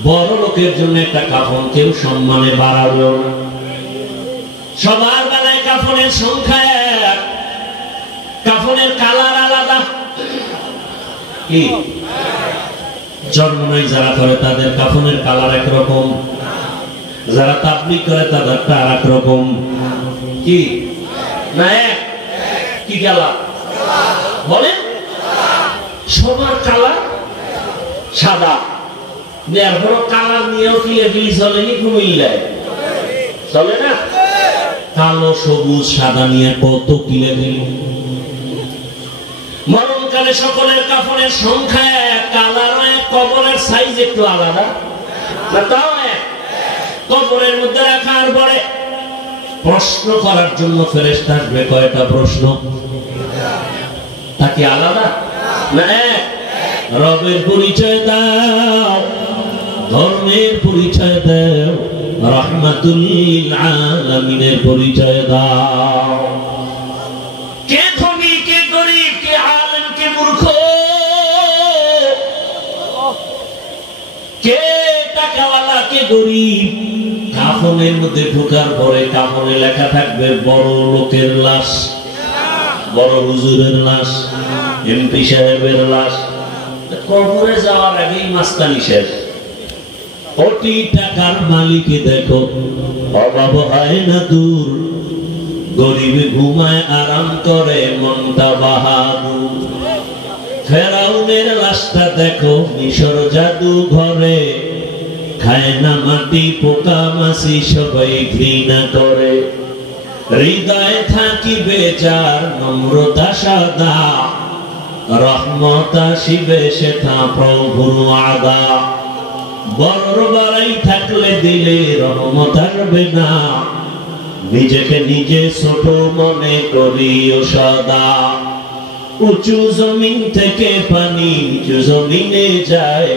বড় লোকের জন্য একটা কাফন কেউ সম্মানে বাড়ালো না। সবার বেলায় কাফনের সংখ্যা এক, কাফনের কালার আলাদা। কি জন্মনয় যারা করে তাদের কাফনের কালার একরকম, যারা তাবলীগ করে তাদেরটা আরেক রকম। কি না এক? কি কালার বলেন? সবার কালার সাদা। এরপর কালার নিয়েও কিলাকিলি চলেনি কুমিল্লায়? চলে না? কালো সবুজ সাদা নিয়ে কত কিলাকিলি। মরণকালে সকলের কাফনের সংখ্যা এক, কালার এক, কবরের সাইজ একটু আলাদা না তাও এক। কবরের মধ্যে রাখার পরে প্রশ্ন করার জন্য ফেরেশতা আসবে। কয়টা প্রশ্ন? তা কি আলাদা না এক? রবের পরিচয় দাও, ধর্মের পরিচয় দাও, রাহমাতুল লিল আলামিনের পরিচয় দাও। কে ধনী, কে গরিব, কে আলেম, কে মূর্খ, কে টাকাওয়ালা, কে গরিব। কাফনের মধ্যে ঢোকার পরে কাফনে লেখা থাকবে বড় লোকের লাশ, বড় হুজুরের লাশ, এমপি সাহেবের লাশ। কবরে যাওয়ার আগেই মাস্তানি শেষ। কোটি টাকার মালিকে দেখো অভাব হয় না দূর, গরিবে ঘুমায় আরাম করে মনটা বাহাদুর। ফেরাউনের লাশটা দেখো মিশর জাদু ঘরে, খায় না মাটি পোকা মাছি সবাই ঘৃণা করে। হৃদয়ে থাকিবে যার নম্রতা সাদা, রহমত আসিবে সেথা প্রভুর আদা। বড় বাড়াই থাকলে দিলে রহমত আসবে না, নিজেকে নিজে ছোট মনে করিও সদা। উঁচু জমিন থেকে পানি নিচু জমিনে যায়,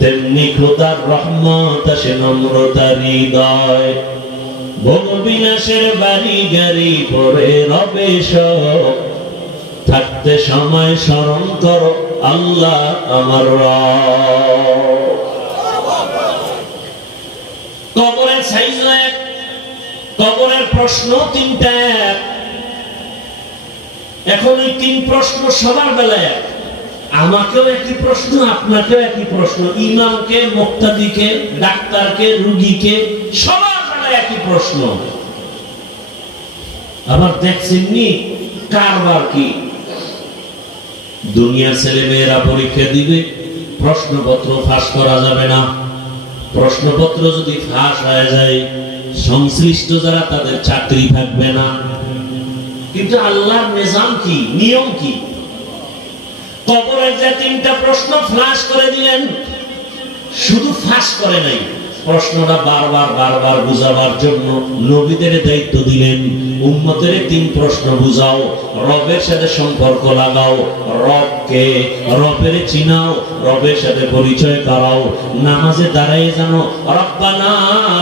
তেমনি খোদার রহমত আসে নম্রতার হৃদয়। ভোগ বিলাসের বাড়ি গাড়ি পরে রবে সব, থাকতে সময় স্মরণ করো আল্লাহ আমার রব। কবরের সাইজ এক, কবরের প্রশ্ন তিনটা এক। এখন এই তিন প্রশ্ন সবার বেলায় এক। আমাকেও একই প্রশ্ন, আপনাকেও একই প্রশ্ন, ইমামকে, মুক্তাদিকে, ডাক্তারকে, রুগীকে, সবার বেলায় একই প্রশ্ন। আবার দেখছেননি কারবার কি? দুনিয়ার ছেলে মেয়েরা পরীক্ষা দিবে, প্রশ্নপত্র ফাঁস করা যাবে না। প্রশ্নপত্র যদি ফাঁস হয়ে যায়, সংশ্লিষ্ট যারা তাদের চাকরি থাকবে না। কিন্তু আল্লাহর নিজাম কি, নিয়ম কি? কবরের যে তিনটা প্রশ্ন ফাঁস করে দিলেন, শুধু ফাঁস করে নাই, প্রশ্নটা বারবার বারবার বুঝাবার জন্য নবীদের দায়িত্ব দিলেন। উম্মতের তিন প্রশ্ন বুঝাও, রবের সাথে সম্পর্ক লাগাও, রবকে, রবের চিনাও, রবের সাথে পরিচয় করাও। নামাজে দাঁড়ায় জানো রব্বানা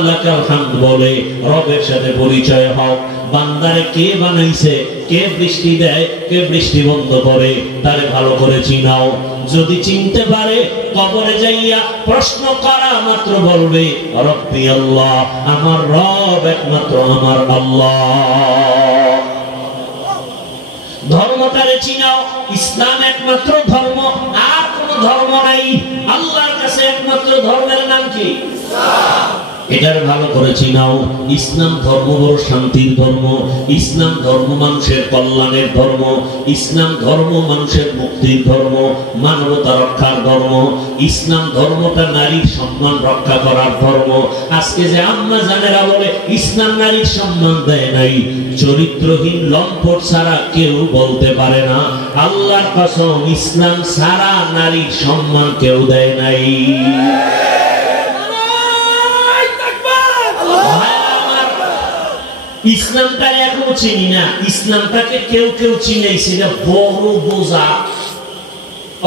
লাকাল হামদ বলে রবের সাথে পরিচয় হও। বান্দারে কে বানাইছে, কে বৃষ্টি দেয়, কে বৃষ্টি বন্ধ করে, তারে ভালো করে চিনাও। যদি চিনতে পারে, কবরে যাইয়া প্রশ্ন করা মাত্র বলবে রব্বি আল্লাহ, আমার রব একমাত্র আমার আল্লাহ। ধর্মটারে চিনাও, ইসলাম একমাত্র ধর্ম, আর কোন ধর্ম নাই। আল্লাহর কাছে একমাত্র ধর্মের নাম কি? এটার ভালো করে চিনাও। ইসলাম ধর্ম বড় শান্তির ধর্ম, ইসলাম ধর্ম মানুষের কল্যাণের ধর্ম, ইসলাম ধর্ম মানুষের মুক্তির ধর্ম, মানবতা রক্ষার ধর্ম। ইসলাম ধর্মটা নারীর সম্মান রক্ষা করার ধর্ম। আজকে যে আম্মা জানেরা বলে ইসলাম নারীর সম্মান দেয় নাই, চরিত্রহীন লম্পট ছাড়া কেউ বলতে পারে না। আল্লাহর কসম, ইসলাম ছাড়া নারীর সম্মান কেউ দেয় নাই। ইসলামটাকে এখনো চিনি না, ইসলামটাকে কেউ কেউ চিনেছে, বড় বোঝা।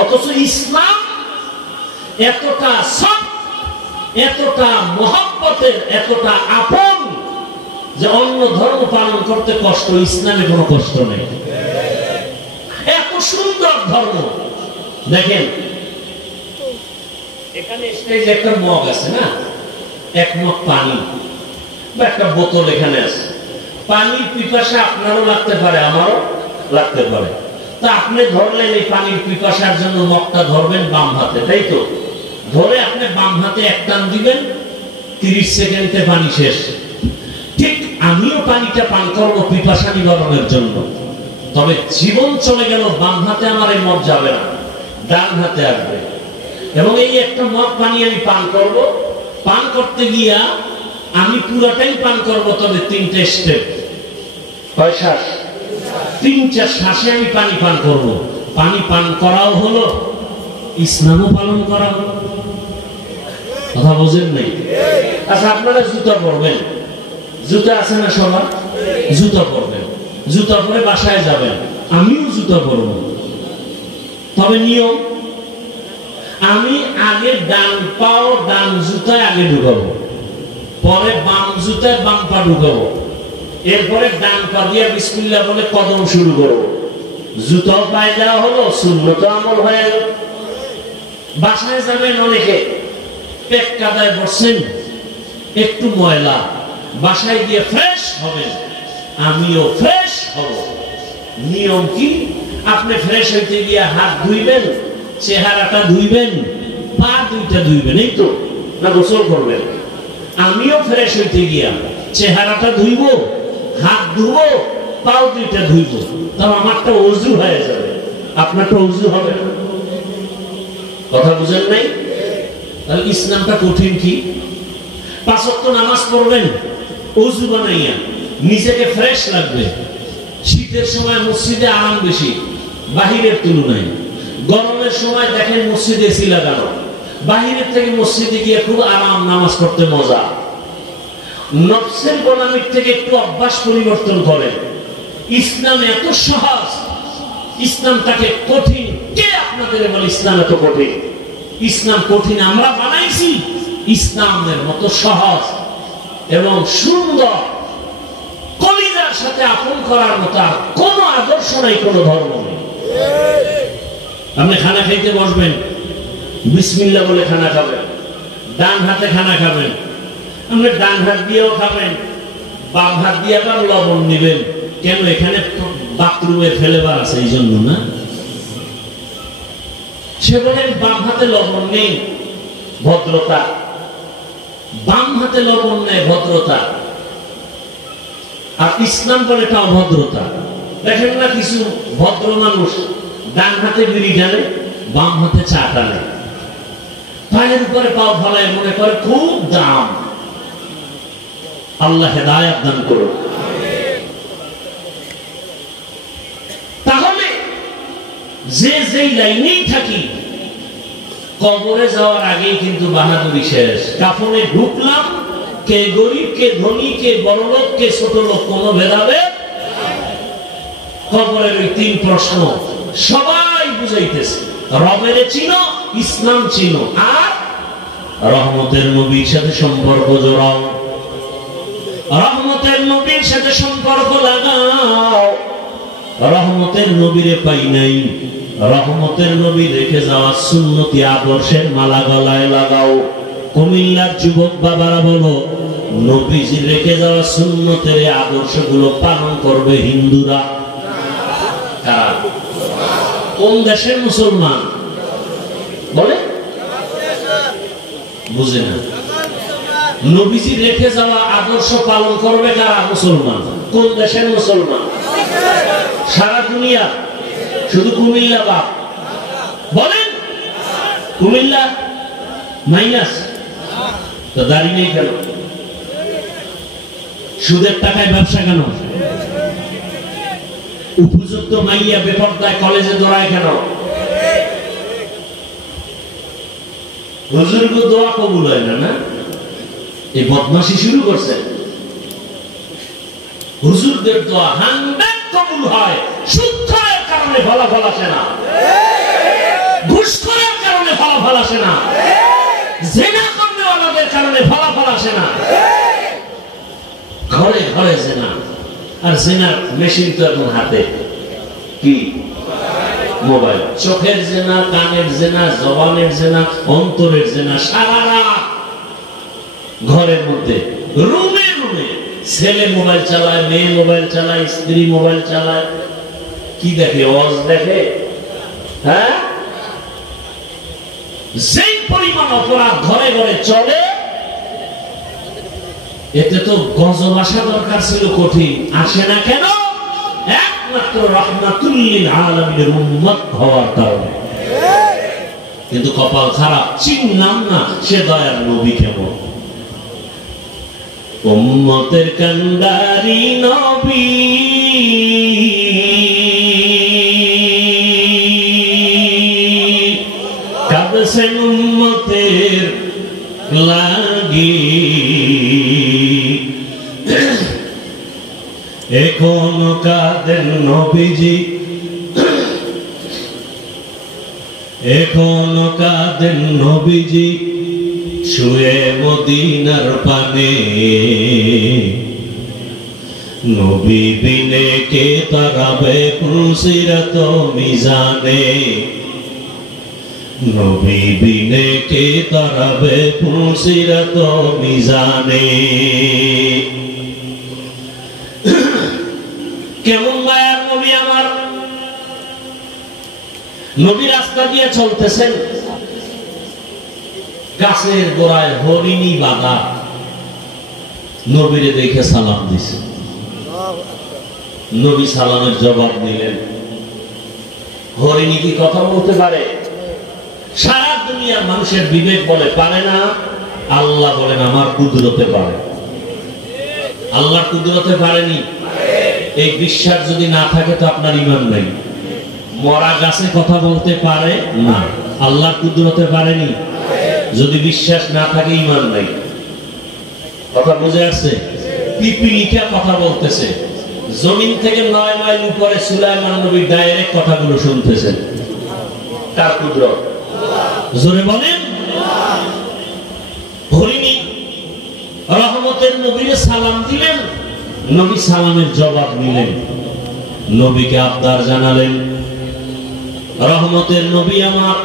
অথচ ইসলাম এতটা সৎ, এতটা মহব্বতের, এতটা আপন যে অন্য ধর্ম পালন করতে কষ্ট, ইসলামে কোনো কষ্ট নেই। এত সুন্দর ধর্ম। দেখেন এখানে একটা মগ আছে না, এক মগ পানি বা একটা বোতল এখানে আছে। পানির পিপাসা আপনারও লাগতে পারে, আমারও লাগতে পারে। তা আপনি ধরলেন এই পানির পিপাসার জন্য মগটা ধরবেন বাম হাতে, তাই তো? ধরে আপনি বাম হাতে এক টান দিবেন, 30 সেকেন্ডে পানি শেষ। ঠিক আমিও পানিটা পান করবো পিপাসা নিবারণের জন্য। তবে জীবন চলে গেল, বাম হাতে আমার এই মদ যাবে না, ডান হাতে আসবে। এবং এই একটা মদ পানি আমি পান করব, পান করতে গিয়া আমি পুরোটাই পান করব, তবে 3টে স্টেপ। কয় শ্বাস? 3টা শ্বাসে আমি পানি পান করব। পানি পান করাও হলো, ইসলামও পালন করা হলো। কথা বোঝেন নাই? আচ্ছা, আপনারা জুতা পরবেন, জুতা আছে না সবার? জুতা পরবেন, জুতা পরে বাসায় যাবেন, আমিও জুতা পরব। তবে নিয়ম, আমি আগে ডান পাও ডান জুতায় আগে ঢুকাবো, পরে বাম জুতায় বাম পা ঢুকাবো, এরপরে ডান পা দিয়ে বিসমিল্লাহ বলে কদম শুরু করবো। জুতাও পায়ে দেওয়া হলো, সুন্নত আমল হয়ে গেল। বাসায় যাবেন, অনেকে পেট কাদায় বসছেন, একটু ময়লা, বাসায় গিয়ে ফ্রেশ হবেন, আমিও ফ্রেশ হব। নিয়ম কি? আপনি ফ্রেশ হইতে গিয়ে হাত ধুইবেন, চেহারাটা ধুইবেন, পা দুইটা ধুইবেন, এই তো না গোসল করবেন। আমিও ফ্রেশ হইতে গিয়া চেহারাটা ধুইব, হাত ধুবো, পাও দুইটা ধুইব, তাও আমারটা ওযু হয়ে যাবে, আপনারটা ওযু হবে না। কথা বুঝেন নাই? তাহলে ইসলামটা কঠিন কি? 5 ওয়াক্ত নামাজ পড়বেন ওযু বানাইয়া, নিজেকে ফ্রেশ লাগবে। শীতের সময় মসজিদে আরাম বেশি বাহিরের তুলনায়। গরমের সময় দেখেন মসজিদে এসি লাগানো, বাহিরের থেকে মসজিদে গিয়ে খুব আরাম, নামাজ পড়তে মজা। নফসের গোলামির থেকে একটু অভ্যাস পরিবর্তন করেন। ইসলাম এত সহজ, ইসলামটাকে কঠিন কে আপনাদের বলে? ইসলাম এত কঠিন? ইসলাম কঠিন আমরা বানাইছি। ইসলামের মতো সহজ এবং সুন্দর, কলিজার সাথে আপন করার মতো কোন আদর্শ নাই, কোন ধর্ম নেই। আপনি খানা খাইতে বসবেন, বিসমিল্লাহ বলে খানা খাবেন, ডান হাতে খানা খাবেন, আপনি ডান হাত দিয়েও খাবেন, বাম হাত দিয়ে আবার লবণ নেবেন। কেন? এখানে বাথরুমের ফেলেবার আছে, এই জন্য না। সে বলে বাম হাতে লবণ নেই, ভদ্রতা। বাম হাতে লবণ নেই, ভদ্রতা। আর ইসলাম বলে এটা অভদ্রতা। দেখেন না কিছু ভদ্র মানুষ ডান হাতে বিড়ি টানে, বাম হাতে চা টানে, পায়ের উপরে পাও ফলায়, মনে করে খুব দাম। আল্লাহ হেদায়েত দান করুন। তাহলে যে যেই লাইনেই থাকি, কবরে যাওয়ার আগেই কিন্তু বাহাদুরি শেষ। কাফনে ঢুকলাম, কে গরিব, কে ধনী, কে বড় লোক, কে ছোট লোক, কোনো ভেদাভেদ। কবরের ওই 3 প্রশ্ন সবাই বুঝাইতেছে, রবের চিনো, ইসলাম চিনো, আর রহমতের নবীর সাথে সম্পর্ক জোড়াও। রহমতের নবীর সাথে সম্পর্ক লাগাও। রহমতের নবীরে পাই নাই, রহমতের নবী রেখে যাওয়া সুন্নতি আদর্শের মালা গলায় লাগাও। কুমিল্লার যুবক বাবারা বলো, নবীজি রেখে যাওয়া সুন্নতের আদর্শগুলো পালন করবে হিন্দুরা। কারা? কোন দেশের মুসলমান বলে? বুঝে না। নবীজি রেখে যাওয়া আদর্শ পালন করবে কারা? মুসলমান। কোন দেশের মুসলমান? সারা দুনিয়া। শুধু কুমিল্লা বাপ বলেন? কুমিল্লা মাইনাস তো দাঁড়িয়ে নেই কেন? সুদের টাকায় ব্যবসা কেন? উপযুক্ত মাইয়া বেপরদায় কলেজে দৌড়ায় কেন? হুজুরকে দোয়া কবুল হয় না, না? এই বদমাশি শুরু করছে। হুজুরদের দোয়া 100 কবুল হয়, সুদের কারণে ফলাফল আসে না, ঘুষখোরের কারণে ফলাফল আসে না, জিনা করনেওয়ালাদের কারণে ফলাফল আসে না। ঘরে ঘরে জিনা, আর জিনার মেশিন তো এখন হাতে। কি? মোবাইল। চোখের জেনা, কানের জেনা, জবানের জেনা, অন্তরের জেনা, সারা রাত ঘরের মধ্যে, রুমে রুমে। ছেলে মোবাইল চালায়, মেয়ে মোবাইল চালায়, স্ত্রী মোবাইল চালায়। কি দেখে? ওয়াজ দেখে। হ্যাঁ, যেই পরিমাণ অপরাধ ঘরে ঘরে চলে, এতে তো গজব আসা দরকার ছিল, কঠিন আসে না কেন? একমাত্র রাহমাতুল লিল আলামিনের উম্মত হওয়ার কারণে। কিন্তু কপাল খারাপ, চিনলাম না সে দয়ার নবী কেমন। উম্মতের কান্ডারি নবী, কাঁদছেন উম্মতের লাগি, এখনো কাঁদেন নবীজি, এখনো কাঁদেন নবীজি শুয়ে মদিনার পানে। নবী বিনে কে তারাবে পুলসিরাত মিজানে, নবী বিনে কে তারাবে পুলসিরাত মিজানে। কেমন মায়ার নবী আমার। নবী রাস্তা দিয়ে চলতেছেন, গাছের গোড়ায় হরিণী বাঁধা, নবীরে দেখে সালাম দিছে। নবী সালামের জবাব দিলেন। হরিণী কি কথা বলতে পারে? সারা দুনিয়ার মানুষের বিবেক বলে পারে না, আল্লাহ বলেন আমার কুদরতে পারে। আল্লাহ কুদরতে পারেনি, এই বিশ্বাস যদি না থাকে তো আপনার ঈমান নাই। মরা গাছে কথা বলতে পারে না, আল্লাহ কুদরতে পারেনি, যদি বিশ্বাস না থাকে ঈমান নাই। কথা বুঝে আসছে? পিপিলিকা কথা বলতেছে, জমিন থেকে 9 মাইল উপরে সুলাইমান নবীর ডাইরেক্ট কথাগুলো শুনতেছেন। কার কুদরত? জোরে বলেন। হরিণী রহমতের নবীরে সালাম দিলেন, নবী সালামের জবাব নিলেন, নবীকে আবদার জানালেন। রহমতের নবী আমার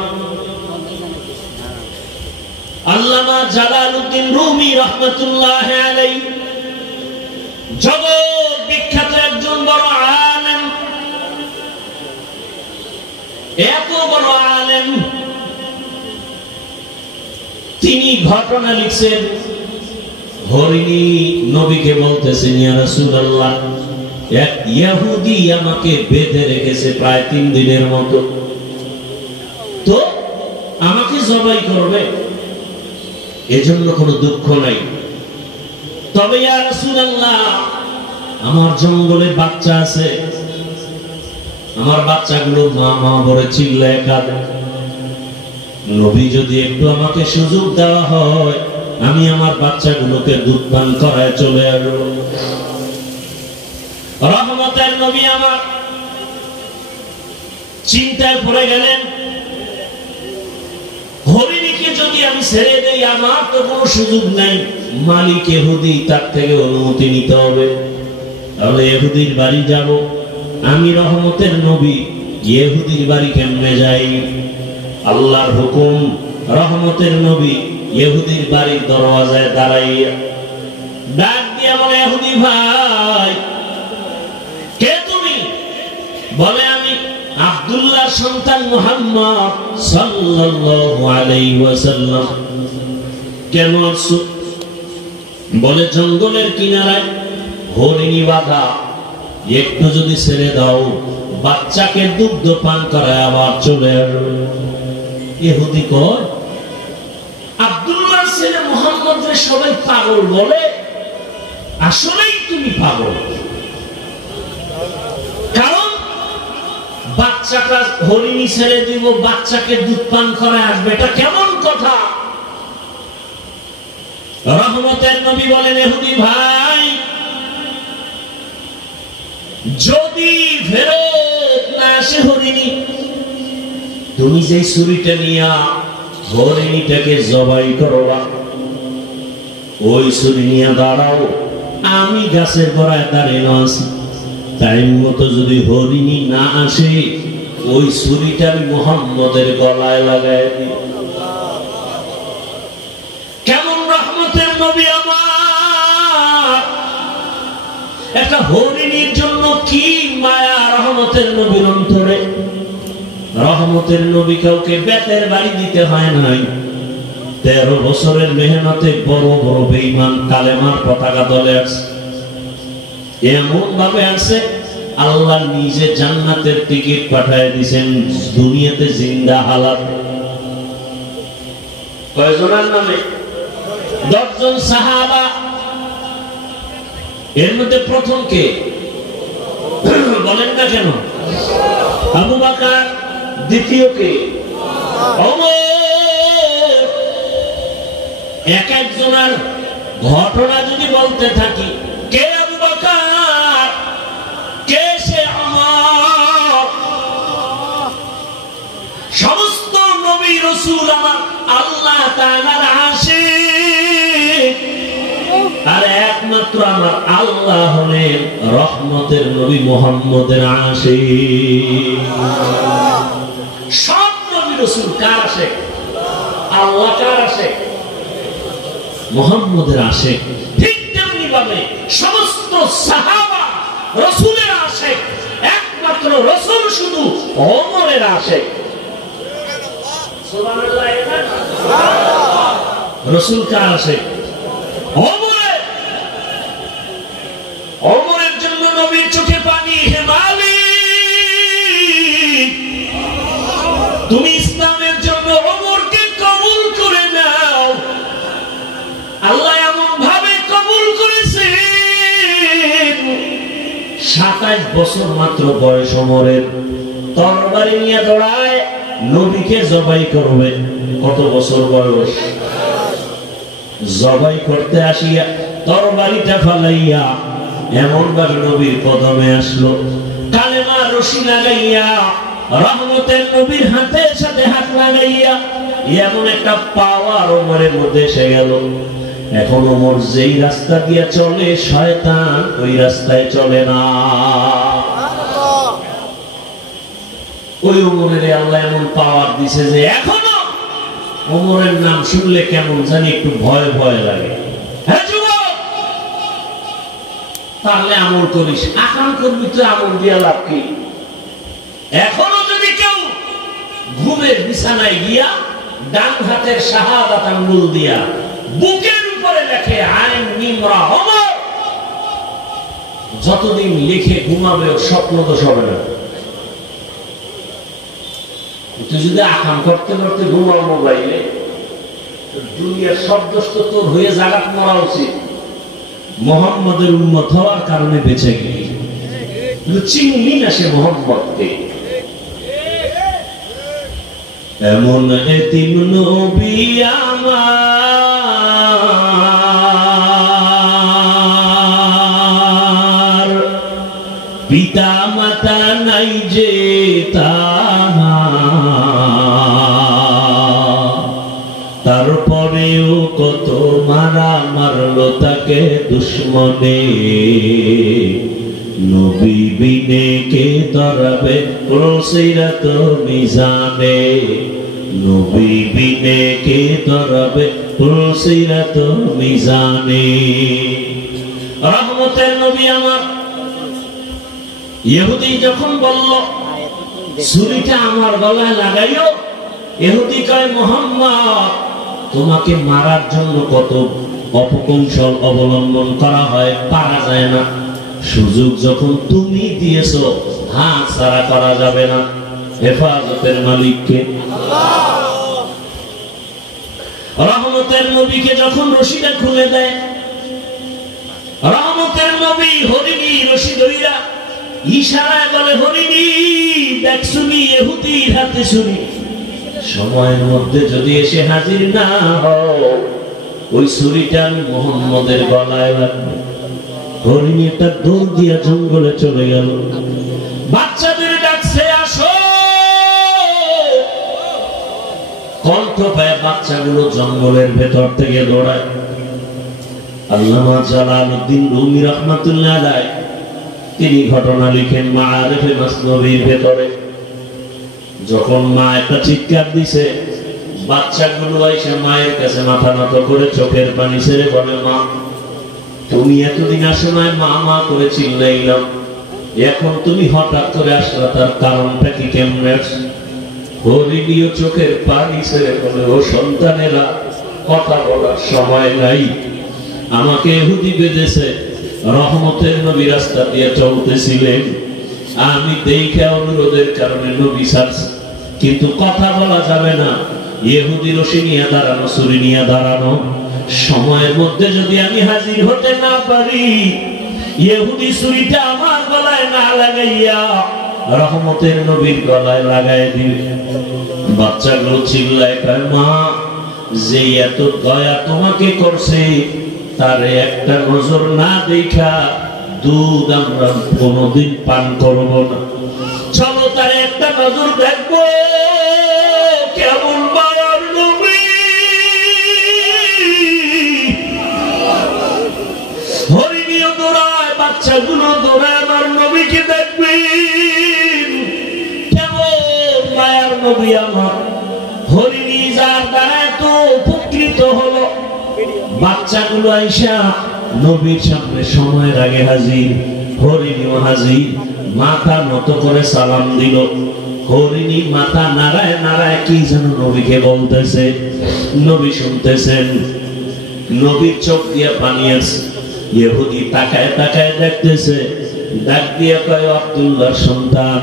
আল্লামা জালালউদ্দিন রুমি রাহমাতুল্লাহ আলাইহি, জগৎ বিখ্যাত একজন বড় আলেম, এত বড় আলেম, তিনি ঘটনা লিখছেন। হরিণী নবীকে বলতেছেন, ইয়া রাসূলুল্লাহ, এক ইহুদি আমাকে বেঁধে রেখেছে প্রায় 3 দিনের মতো, তো আমাকে জবাই করবে, এজন্য কোনো দুঃখ নাই, তবে ইয়া রাসূলুল্লাহ আমার জঙ্গলে বাচ্চা আছে, আমার বাচ্চাগুলো মা মা বলে চিল্লায় কাঁদে, নবী যদি একটু আমাকে সুযোগ দেওয়া হয় আমি আমার বাচ্চাগুলোকে দুধ পান করায় চলে আসব। রহমতের নবী আমার চিন্তায় পড়ে গেলেন, হরিণীকে যদি আমি ছেড়ে দেই আমার তো কোনো সুযোগ নাই, মালিক ইহুদি, তার থেকে অনুমতি নিতে হবে, তাহলে ইহুদির বাড়ি যাব। আমি রহমতের নবী, ইহুদির বাড়ি কেমনে যাই? আল্লাহর হুকুম, রহমতের নবী ইহুদির বাড়ির দরওয়াজায় দাঁড়াইয়া ডাক দিয়া বলে, ইহুদি ভাই কে তুমি? বলে আমি আব্দুল্লাহর সন্তান মুহাম্মদ সাল্লাল্লাহু আলাইহি ওয়াসাল্লাম। কেন আসছো? বলে জঙ্গলের কিনারায় হরিণী বাঁধা, একটু যদি ছেড়ে দাও বাচ্চাকে দুগ্ধ পান করায় আবার চলে আসবে। ইহুদি কয়, আব্দুল্লাহর ছেলে মুহাম্মদকে সবাই পাগল বলে, আসলেই তুমি পাগল, কারণ বাচ্চাটা হরিণী ছেড়ে দিব, বাচ্চাকে দুধ পান করায় আসবে, এটা কেমন কথা? রহমতের নবী বলেন, ইহুদি ভাই যদি ফেরত না আসে হরিণী, তুমি যে ছুরিটা নিয়া হরিণীটাকে জবাই করবা, ওই ছুরি নিয়ে দাঁড়াও, আমি গাছের গোড়ায় দাঁড়িয়ে আছি, টাইম মতো যদি হরিণী না আসে ওই ছুরিটা আমি মুহাম্মদের গলায় লাগাই দিই। কেমন রহমতের নবী আমার! একটা হরিণীর জন্য কি মায়া রহমতের নবীর অন্তরে। রহমতের নবী কাউকে বেতের বাড়ি দিতে হয় নাই, 13 বছরের মেহনতে বড় বড় বেঈমান কালেমার পতাকা দলে আসছে, এমন ভাবে আসছে আল্লাহ নিজে জান্নাতের টিকিট পাঠিয়ে দিয়েছেন দুনিয়াতে জিন্দা হালাত। কয়জনের নামে? 10 জন সাহাবা। এর মধ্যে প্রথম কে বলেন না কেন? আবু বকর। দ্বিতীয় কে? ওমর। এক একজনের ঘটনা যদি বলতে থাকি, কে আবু বকর, কে সে ওমর। সমস্ত নবী রাসূল আমার আল্লাহ তাআলার আশিক, আর একমাত্র আমার আল্লাহ হলেন রহমতের নবী মুহাম্মদের আশিক। সব নবী রাসূল কার আশিক? আল্লাহ কার আশিক? মুহাম্মদের আশিক। ঠিক তেমনি ভাবে সমস্ত সাহাবা রাসূলের আশিক, একমাত্র রাসূল শুধু ওমরের আশিক। সুবহানাল্লাহ। রাসূল কার আশিক? ওমরের। ওমরের জন্য নবীর চোখে পানি। হে মালিক, তুমি ইসলামের জন্য ওমরকে কবুল করে নাও। আল্লাহ এমন ভাবে কবুল করেছেন, 27 বছর মাত্র বয়স ওমরের। তরবারি নিয়ে দৌড়ায়, নবীকে জবাই করবে। কত বছর বয়স? জবাই করতে আসিয়া তরবারিটা ফালাইয়া এমন ভাবে নবীর কদমে আসলো, কালেমা রশি লাগাইয়া রহমতের নবীর হাতের সাথে হাত লাগাইয়া এমন একটা পাওয়ার ওমরের মধ্যে এসে গেল। এখন ওমর যেই রাস্তা দিয়ে চলে, শয়তান ওই রাস্তায় চলে না। ওই ওমরের আল্লাহ এমন পাওয়ার দিছে যে এখনো ওমরের নাম শুনলে কেমন জানি একটু ভয় ভয় লাগে। হ্যাঁ যুবক, তাহলে আমল করিস, আকাম করবি তো আমল দিয়া লাভ কি? এখনো যদি কেউ ঘুমের বিছানায় গিয়া ডান হাতের শাহাদাত আঙ্গুল দিয়া বুকের উপরে লেখে আইন নিমরা ওমর, যতদিন লিখে ঘুমাবে স্বপ্ন তো হবে না। তুই যদি আকাম করতে করতে ঘুমাও মোবাইলে, দুনিয়ার সব দোষ তো তোর হয়ে জাগাত মরা উচিত। মুহাম্মদের উম্মত হওয়ার কারণে বেঁচে গেলি, চিনলি না সে মুহাম্মদকে। এমন এতিম নবী আমার, পিতা মাতা নাই যে তারপরেও কত মারা মারলো তাকে দুশ্মনে। নবী বিনে কে ধরাবে পুলসিরাত মিজানে, নবী বিনে কে ধরাবে পুলসিরাত মিজানে। রহমতের নবী আমার। ইহুদি যখন বলল ছুরিটা আমার গলায় লাগাইও, ইহুদি কয় মুহাম্মদ তোমাকে মারার জন্য কত অপকৌশল অবলম্বন করা হয়, পারা যায় না। সুযোগ যখন তুমি দিয়েছো, হাত ছাড়া করা যাবে না। হেফাজতের মালিককে রহমতের নবীকে যখন রশিটা খুলে দেয়, রহমতের নবী হরিণী রশি ধইরা ইশারায় বলে, হরিণী দেখ শুনি ইহুদির হাতে ছুরি, সময়ের মধ্যে যদি এসে হাজির না হও ওই ছুরিটা আমি মুহাম্মদের গলায় রাখবো। হরিণী একটা দৌড় দিয়া জঙ্গলে চলে গেল, বাচ্চাদের ডাকছে আসো। কণ্ঠ পায় বাচ্চাগুলো জঙ্গলের ভেতর থেকে দৌড়ায়। আল্লামা জালালউদ্দিন রুমি রাহমাতুল্লাহ আলাইহি তিনি ঘটনা লিখেন মাআরিফে মাসনবীর ভেতরে। যখন মা একটা চিৎকার দিছে, বাচ্চাগুলো এসে মায়ের কাছে মাথা নত করে চোখের পানি ছেড়ে বলে, মা তুমি এতদিন আসো নাই, মা মা করে চিল্লাইলাম, এখন তুমি হঠাৎ করে আসলা, তার কারণটা কি কেমনে? হরিণীয় চোখের পানি ছেড়ে বলে, ও সন্তানেরা কথা বলার সময় নাই। আমাকে ইহুদি বেঁধেছে, রহমতের নবী রাস্তা দিয়ে চলতেছিলেন, আমি দেখে অনুরোধের কারণে নবী ছাড়ছি, কিন্তু কথা বলা যাবে না। ইহুদি রশি নিয়ে দাঁড়ানো, ছুরি নিয়ে দাঁড়ানো, সময়ের মধ্যে যদি আমি হাজির হতে না পারি, ইহুদি ছুরিটা আমার গলায় না লাগাইয়া রহমতের নবীর গলায় লাগাই দিবে। বাচ্চাগুলো চিল্লায়, কয় মা, যে এত দয়া তোমাকে করছে তারে একটা নজর না দেখা দুধ আমরা কোনদিন পান করব না, চলো তারে একটা নজর দেখবো কেমন মায়ার নবী। হরিণীও দৌড়ায়, বাচ্চাগুলো দৌড়ায়, আমার নবীকে দেখবেন কেমন মায়ার নবী আমার। হরিণী যার দ্বারা এত উপকৃত হলো, বাচ্চাগুলো আইসা নবীর সামনে সময়ের আগে হাজির, হরিণীও হাজির, মাথা নত করে সালাম দিল। হরিণী মাথা নাড়ায় নাড়ায় কি যেন নবীকে বলতেছে, নবী শুনতেছেন, নবীর চোখ দিয়ে পানি আছে। ইহুদি তাকায় তাকায় দেখতেছে, ডাক দিয়ে কয়, আব্দুল্লাহর সন্তান।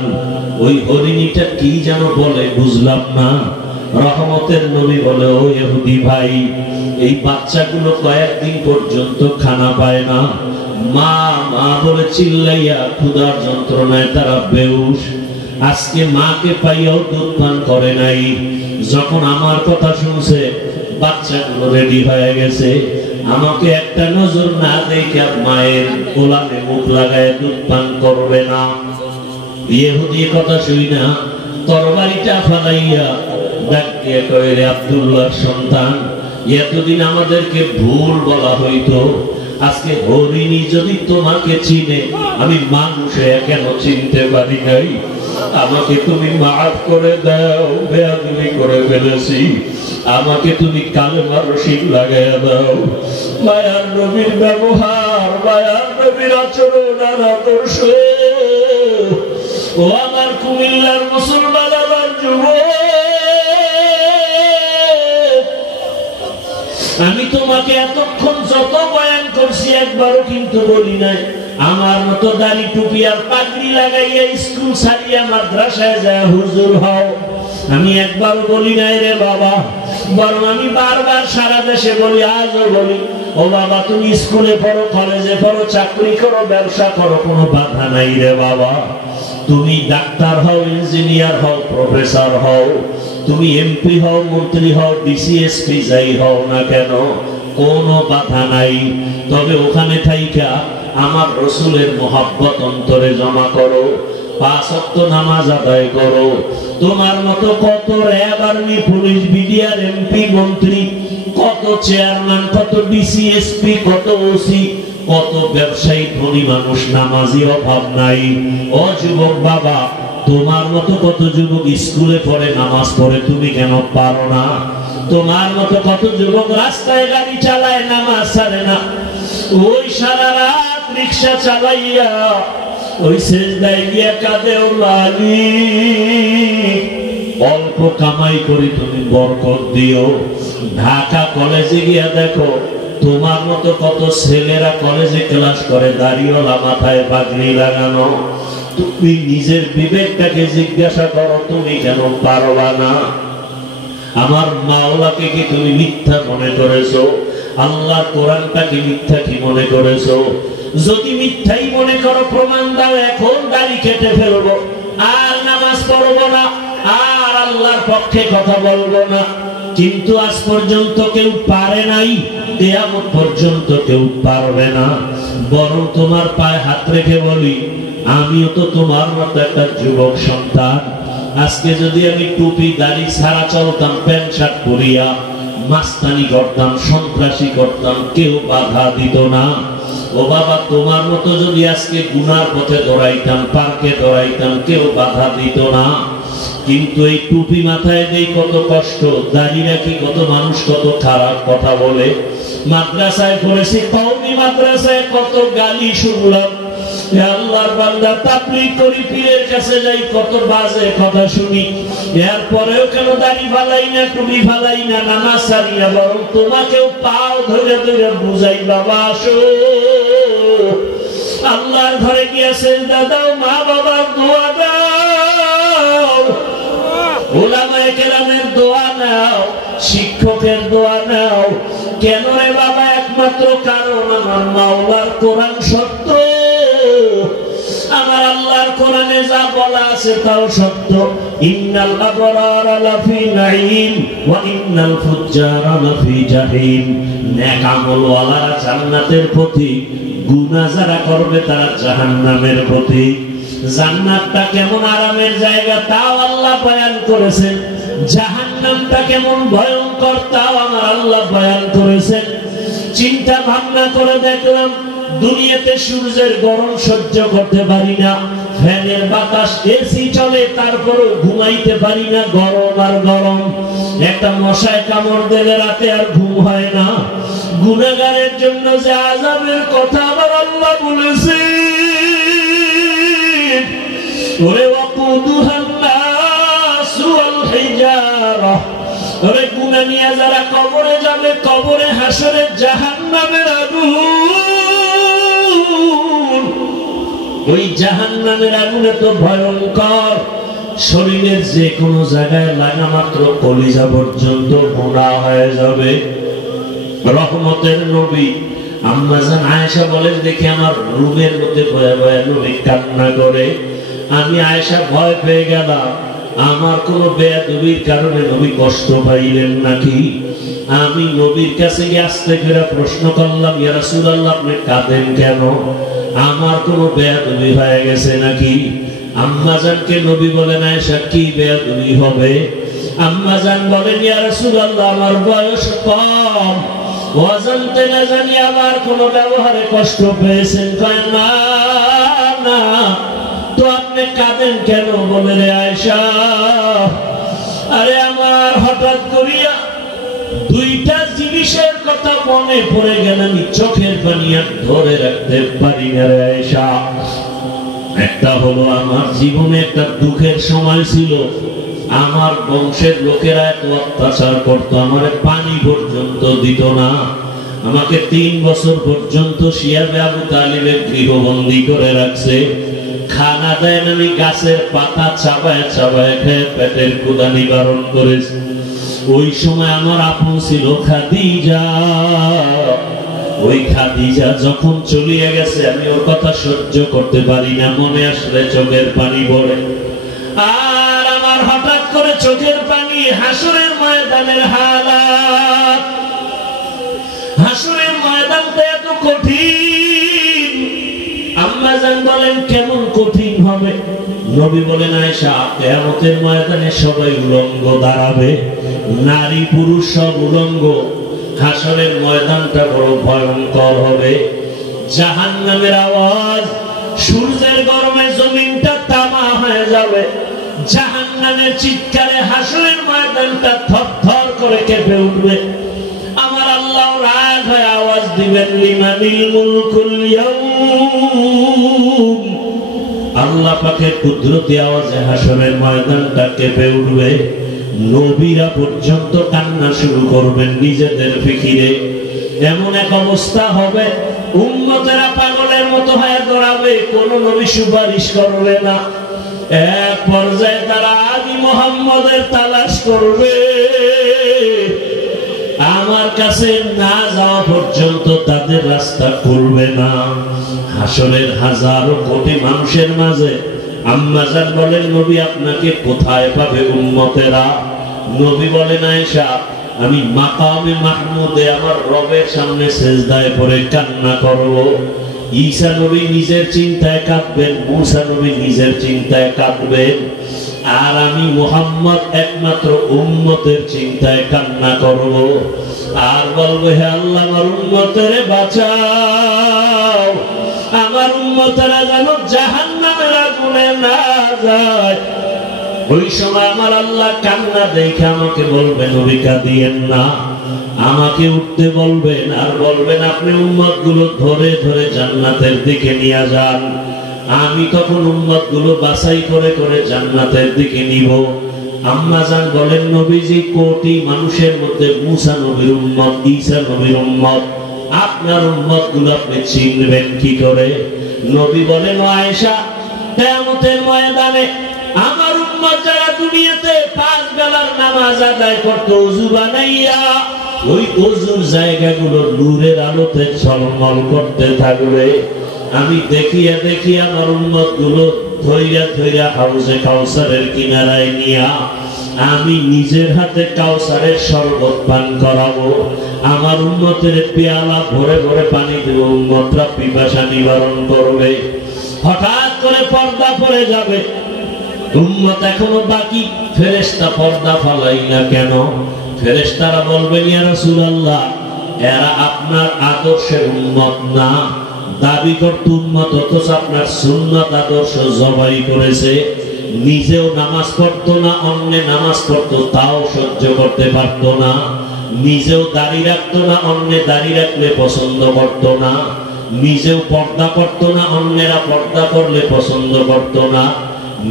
ওই হরিণীটা কি যেন বলে বুঝলাম না। রহমতের নবী বলে, ও ইহুদি ভাই, এই বাচ্চাগুলো কয়েকদিন পর্যন্ত খানা পায় না, মা মা বলে চিল্লাইয়া ক্ষুধার যন্ত্রণায় তারা বেহুশ। আজকে মাকে পাইয়াও দুধ পান করে নাই। যখন আমার কথা শুনছে, বাচ্চাগুলো রেডি হয়ে গেছে, আমাকে একটা নজর না দেখে মায়ের কোলানে মুখ লাগায় দুধ পান করবে না। ইহুদি কথা শুই না, তরবারিটা ফালাইয়া ডাক দিয়ে কয়, রে আব্দুল্লাহর সন্তান, এতদিন আমাদেরকে ভুল বলা হইতো, আজকে হরিণী যদি তোমাকে চিনে, আমি মানুষে কেন চিনতে পারি নাই? আমাকে তুমি মাফ করে দাও, বেয়াদবি করে ফেলেছি, আমাকে তুমি কালেমার রশিদ লাগাইয়া দাও। মায়ার নবীর ব্যবহার, মায়ার নবীর আচরণ আর আদর্শ, ও আমার কুমিল্লার মুসলমান, আমার যুবক, আমি তোমাকে এতক্ষণ যত বয়ান করছি একবারও কিন্তু বলি নাই আমার মতো দাড়ি টুপি আর পাগড়ি লাগাইয়া স্কুল ছাড়িয়া মাদ্রাসায় যায় হুজুর হও। আমি একবারও বলি নাই রে বাবা, বরং আমি বারবার সারা দেশে বলি, আজও বলি, ও বাবা তুমি স্কুলে পড়ো, কলেজে পড়ো, চাকরি করো, ব্যবসা করো, কোনো বাধা নাই রে বাবা। তুমি ডাক্তার হও, ইঞ্জিনিয়ার হও, প্রফেসর হও, তুমি এমপি হও, মন্ত্রী হও, ডিসিএসপি যাই হও না কেন, কোনো বাধা নাই। তবে ওখানে থাইকা আমার রসুলের মহব্বত অন্তরে জমা করো, 5 ওয়াক্ত নামাজ আদায় করো। তোমার মতো কত RAB, army, police, BDR, MP, মন্ত্রী, কত চেয়ারম্যান, কত ডিসিএসপি, কত ওসি, কত ব্যবসায়ী, ধনী মানুষ, নামাজি অভাব নাই। ও যুবক বাবা, তোমার মতো কত যুবক স্কুলে পড়ে, নামাজ পড়ে, তুমি কেন পারো না? তোমার মতো কত যুবক রাস্তায় গাড়ি চালায়, নামাজ ছাড়ে না। ওই সারা রাত রিক্সা চালাইয়া ওই সেজদায় গিয়া কাঁদে, ও মালিক, অল্প কামাই করি তুমি বরকত দিও। ঢাকা কলেজে গিয়া দেখো, তোমার মতো কত ছেলেরা কলেজে ক্লাস করে, দাড়িওয়ালা, মাথায় পাগড়ি লাগানো। তুমি নিজের বিবেকটাকে জিজ্ঞাসা করো, তুমি কেন পারবা না? আমার মাওলাকে কি তুমি মিথ্যা মনে করেছো? আল্লাহ কোরআনটাকে মিথ্যা কি মনে করেছো? যদি মিথ্যাই মনে করো, প্রমাণ দাও, এখন দাড়ি কেটে ফেলবো, আর নামাজ পড়বো না, আর আল্লাহর পক্ষে কথা বলবো না। কিন্তু আজ পর্যন্ত কেউ পারে নাই, কিয়ামত পর্যন্ত কেউ পারবে না। বরং তোমার পায়ে হাত রেখে বলি, আমিও তো তোমার মতো একটা যুবক সন্তান। আজকে যদি আমি টুপি দাড়ি ছাড়া চলতাম, প্যান্ট শার্ট পরিয়া মাস্তানি করতাম, সন্ত্রাসী করতাম, কেউ বাধা দিত না। ও বাবা, তোমার মতো যদি আজকে গুনার পথে দৌড়াইতাম, পার্কে দৌড়াইতাম, কেউ বাধা দিত না। কিন্তু এই টুপি মাথায় নেই, কত কষ্ট, দাড়ি রাখি, কত মানুষ কত খারাপ কথা বলে। মাদ্রাসায় পড়েছি, কওমি মাদ্রাসায় কত গালি শুনলাম, আল্লাহর বান্দা তাকবীর করি, পীরের কাছে যাই, কত বাজে কথা শুনি, এরপরেও কেন দাড়ি ফালাই না, টুপি ফালাই না, নামাজ ছাড়ি না, বরং তোমাকেও পাও ধরে ধরে বুঝাই, বাবা আসো আল্লাহর ঘরে গিয়া সেজদা দাও, মা বাবার দোয়া দাও, উলামায়ে কেরামের দোয়া নাও, শিক্ষকের দোয়া নাও। কেন রে বাবা? একমাত্র কারণ আমার মাওলার কোরআন সত্য, আমার আল্লাহর কোরআনে যা বলা আছে তাও সত্য। ইন্নাল আবরারা লাফি নাঈম ওয়া ইন্নাল ফুজ্জারা লাফি জাহিম। নেক আমলওয়ালারা জান্নাতের পথে, গুনাহ যারা করবে তারা জাহান্নামের পথে। জান্নাতটা কেমন আরামের জায়গা তাও আল্লাহ বয়ান করেছেন, জাহান্নামটা কেমন ভয়ঙ্কর তাও আমার আল্লাহ বয়ান করেছেন। চিন্তা ভাবনা করে দেখলাম, দুনিয়াতে সূর্যের গরম সহ্য করতে পারি না, ফ্যানের বাতাস এসি চলে তারপরও ঘুমাইতে পারি না, গরম আর গরম। একটা মশায় কামড় দিলে রাতে আর ঘুম হয় না। গুনাহগারের জন্য যে আযাবের কথা আমার আল্লাহ বলেছে, ওরে ওয়াকুদুহান নাস ওয়াল হিজারা, ওরে গুনাহ নিয়ে যারা কবরে যাবে, কবরে হাসরে জাহান্নামের আগুন, ওই জাহান্নামের আগুনে তো ভয়ঙ্কর। শরীরের যে কোনো জায়গায় লাগা মাত্র কলিজা পর্যন্ত ভোঁড়া হয়ে যাবে। রহমতের নবী আম্মা জান আয়েশা বলেন, দেখি আমার রুমের মধ্যে বয়ে বয়ে নবী কান্না করে। আমি আয়েশা ভয় পেয়ে গেলাম, আমার কোন বেয়াদবির কারণে নবী কষ্ট পাইলেন নাকি। আমি নবীর কাছে গিয়ে আস্তে করে প্রশ্ন করলাম, ইয়া রাসূলুল্লাহ আপনি কাঁদেন কেন? আমার কোন বেয়াদবি হয়ে গেছে নাকি? আম্মা জানকে নবী বলেন, আয়েশা কি বেয়াদবি হবে? আম্মা জান বলেন, ইয়া রাসূলুল্লাহ আমার বয়স কম, অজান্তে না জানি আমার কোন ব্যবহারে কষ্ট পেয়েছেন। কয় না না, তো আপনি কাঁদেন কেন? বলে, রে আয়েশা, আরে আমার হঠাৎ করিয়া দুইটা জিনিসের কথা মনে পড়ে গেল, আমি চোখের পানি আর ধরে রাখতে পারি না রে আয়েশা। একটা হলো, আমার জীবনে একটা দুঃখের সময় ছিল, আমার বংশের লোকেরা এত অত্যাচার করতো, আমার পানি পর্যন্ত দিত না, আমাকে 3 বছর পর্যন্ত শিয়াবে আবু তালিবের গৃহবন্দী করে রাখছে। খানা দেন, আমি গাছের পাতা চাবায় চাবায় খেয়ে পেটের ক্ষুধা নিবারণ করেছি। ওই সময় আমার আপন ছিল খাদিজা। ওই খাদিজা যখন চলিয়ে গেছে, আমি ওর কথা সহ্য করতে পারি না, মনে আসলে চোখের পানি পড়ে। আর আমার হঠাৎ করে চোখের পানি হাসরের ময়দানের হালাত। হাসরের ময়দানটা এত কঠিন। আম্মা জান বলেন, কেমন কঠিন হবে? নবী বলেন, আয়েশা কিয়ামতের ময়দানে সবাই উলঙ্গ দাঁড়াবে, নারী পুরুষ সব উলঙ্গ। হাসরের ময়দানটা বড় ভয়ঙ্কর হবে। জাহান্নামের আওয়াজ, সূর্যের গরমে জমিনটা তামা হয়ে যাবে। জাহান্নামের চিৎকারে হাসরের ময়দানটা থরথর করে কেঁপে উঠবে। আমার আল্লাহ রাগ হয়ে আওয়াজ দিবেন, লিমানিল মুলকুল ইয়াউম। আল্লাহ পাকের কুদরতি আওয়াজে হাসরের ময়দানটা কেঁপে উঠবে। নবীরা পর্যন্ত কান্না শুরু করবেন নিজেদের ফিকিরে। এমন এক অবস্থা হবে, উম্মতেরা পাগলের মতো হয়ে দৌড়াবে, কোন নবী সুপারিশ করবে না। এক পর্যায়ে তারা আদি মুহাম্মদের তালাশ করবে, আমার কাছে না যাওয়া পর্যন্ত তাদের রাস্তা খুলবে না। হাসরের হাজারো কোটি মানুষের মাঝে আম্মা জান বলেন, নবী আপনাকে কোথায় পাবে উম্মতেরা? নবী বলেন, আয়েশা আমি মাকামে মাহমুদে আমার রবের সামনে সিজদায় পড়ে কান্না করব। ঈসা নবী নিজের চিন্তায় কাঁদবেন, মুসা নবী নিজের চিন্তায় কাঁদবেন, আর আমি মুহাম্মদ একমাত্র উম্মতের চিন্তায় কান্না করব। আর বলবো, হে আল্লাহ আমার উম্মতের বাঁচাও, আমার উম্মতেরা যেন জাহান্নামের আগুনে না যায়। ওই সময় আমার আল্লাহ কান্না দেখে আমাকে বলবেন, নবী কাঁদিয়েন না। আমাকে উঠতে বলবেন আর বলবেন, আপনি উম্মত গুলো ধরে ধরে জান্নাতের দিকে নিয়ে যান। আমি তখন উম্মত গুলো বাছাই করে করে জান্নাতের দিকে নিব। আম্মা জান বলেন, নবীজি কোটি মানুষের মধ্যে মুসা নবীর উম্মত, ঈসা নবীর উম্মত, আপনার উম্মত গুলো আপনি চিনবেন কি করে? নবী বলেন, আয়েশা, কিয়ামতের ময়দানে আমার উম্মত যারা দুনিয়াতে 5 বেলার নামাজ আদায় করতে ওযু বানাইয়া ওই ওযুর জায়গাগুলো নূরের আলোতে ঝলমল করতে থাকবে, আমি দেখিয়া দেখিয়া আমার উম্মত গুলো ধইরা ধইরা হাউজে কাউসারের কিনারায় নিয়া আমি নিজের হাতে কাউসারের শরবত পান করাবো। আমার উম্মতের পেয়ালা ভরে ভরে পানি দেব, উম্মতরা পিপাসা নিবারণ করবে। হঠাৎ করে পর্দা পড়ে যাবে, উম্মত এখনো বাকি, ফেরেশতা পর্দা ফালাই না কেন? ফেরেশতারা বলবেন, ইয়া রাসূলুল্লাহ, এরা আপনার আদর্শের উম্মত না, দাবি করতে উম্মত, অথচ আপনার সুন্নাত আদর্শ জবাই করেছে। নিজেও নামাজ পড়তো না, অন্য নামাজ পড়তো তাও সহ্য করতে পারতো না। নিজেও দাড়ি রাখতো না, অন্য দাড়ি রাখলে পছন্দ করতো না। নিজেও পর্দা করতো না, অন্যেরা পর্দা করলে পছন্দ করতো না।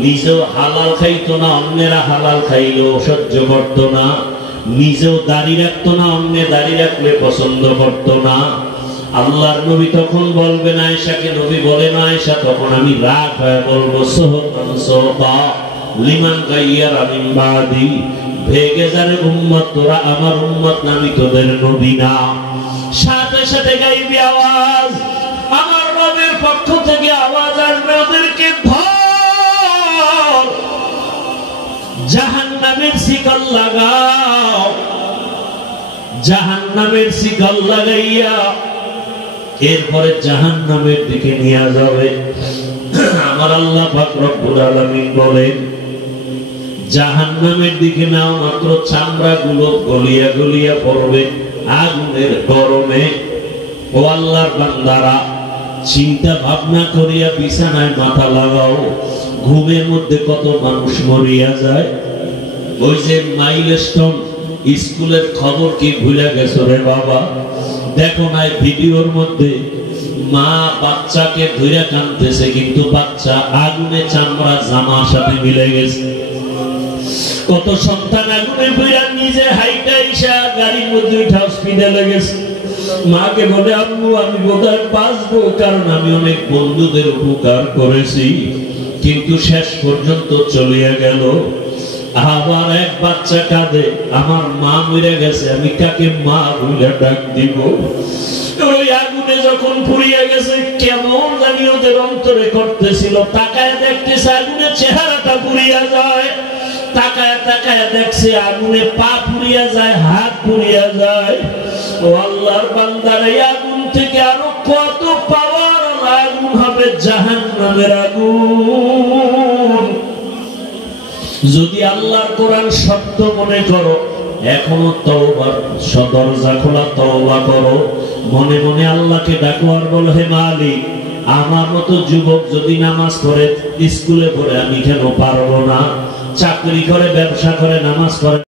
নিজেও হালাল খাইতো না, অন্যেরা হালাল খাইলেও সহ্য করতো না। নিজেও দাড়ি রাখতো না, অন্য দাড়ি রাখলে পছন্দ করতো না। আল্লাহর নবী তখন বলবেন আয়েশাকে, নবী বলেন, আয়েশা, তখন আমি রাগ হয়ে বলবো, সুহবান সুহবা লিমান গায়্যারা মিন বাদি, ভেগে যারে উম্মত, তোরা আমার উম্মত না, আমি তোদের নবী না। সাথে সাথে গাইবি আওয়াজ, আমার রবের পক্ষ থেকে আওয়াজ আসবে, ওদেরকে ধর, জাহান্নামের শিকল লাগাও। জাহান্নামের শিকল লাগাইয়া এরপরে জাহান্নামের দিকে নিয়ে যাবে। আমার আল্লাহ পাক রব্বুল আলামিন বলেন, জাহান্নামের দিকে নাও মাত্র চামড়া গুলো গলিয়া গলিয়া পড়বে আগুনের গরমে। ও আল্লাহর বান্দারা, চিন্তা ভাবনা করিয়া বিছানায় মাথা লাগাও। ঘুমের মধ্যে কত মানুষ মরিয়া যায়। ওই যে মাইলস্টোন স্কুলের খবর কি ভুলে গেছো রে বাবা? দেখো না ভিডিওর মধ্যে মা বাচ্চাকে ধরে কাঁদতেছে, কিন্তু বাচ্চা আগুনে চামড়া জামার সাথে মিলে গেছে। কত সন্তান আগুনে পুড়ে নিজে হাইটা এসে গাড়ির মধ্যে উঠে হসপিটালে গেছে। মাকে বলে, আম্মু আমি বোধহয় বাঁচবো, কারণ আমি অনেক বন্ধুদের উপকার করেছি, কিন্তু শেষ পর্যন্ত চলিয়া গেল। আবার এক বাচ্চা কাঁদে, আমার মা মরে গেছে, আমি কাকে মা বলে ডাক দিব? ওই আগুনে যখন পুড়িয়ে গেছে, কেমন জানি ওদের অন্তরে করতেছিল। তাকায় দেখতেছে আগুনে চেহারাটা পুড়িয়া যায়, তাকায় তাকায় দেখছে আগুনে পা পুড়িয়া যায়, হাত পুড়িয়া যায়। ও আল্লাহর বান্দারা, এই আগুন থেকে আরো কত পাওয়ার আগুন হবে, জাহান্নামের আগুন। যদি আল্লাহর কোরআন সত্য মনে করো, এখনো তওবার দরজা খোলা, তওবা করো। মনে মনে আল্লাহকে ডাকো আর বলো, হে মালিক, আমার মতো যুবক যদি নামাজ পড়ে, স্কুলে পড়ে, আমি কেন পারবো না? চাকরি করে, ব্যবসা করে, নামাজ পড়ে।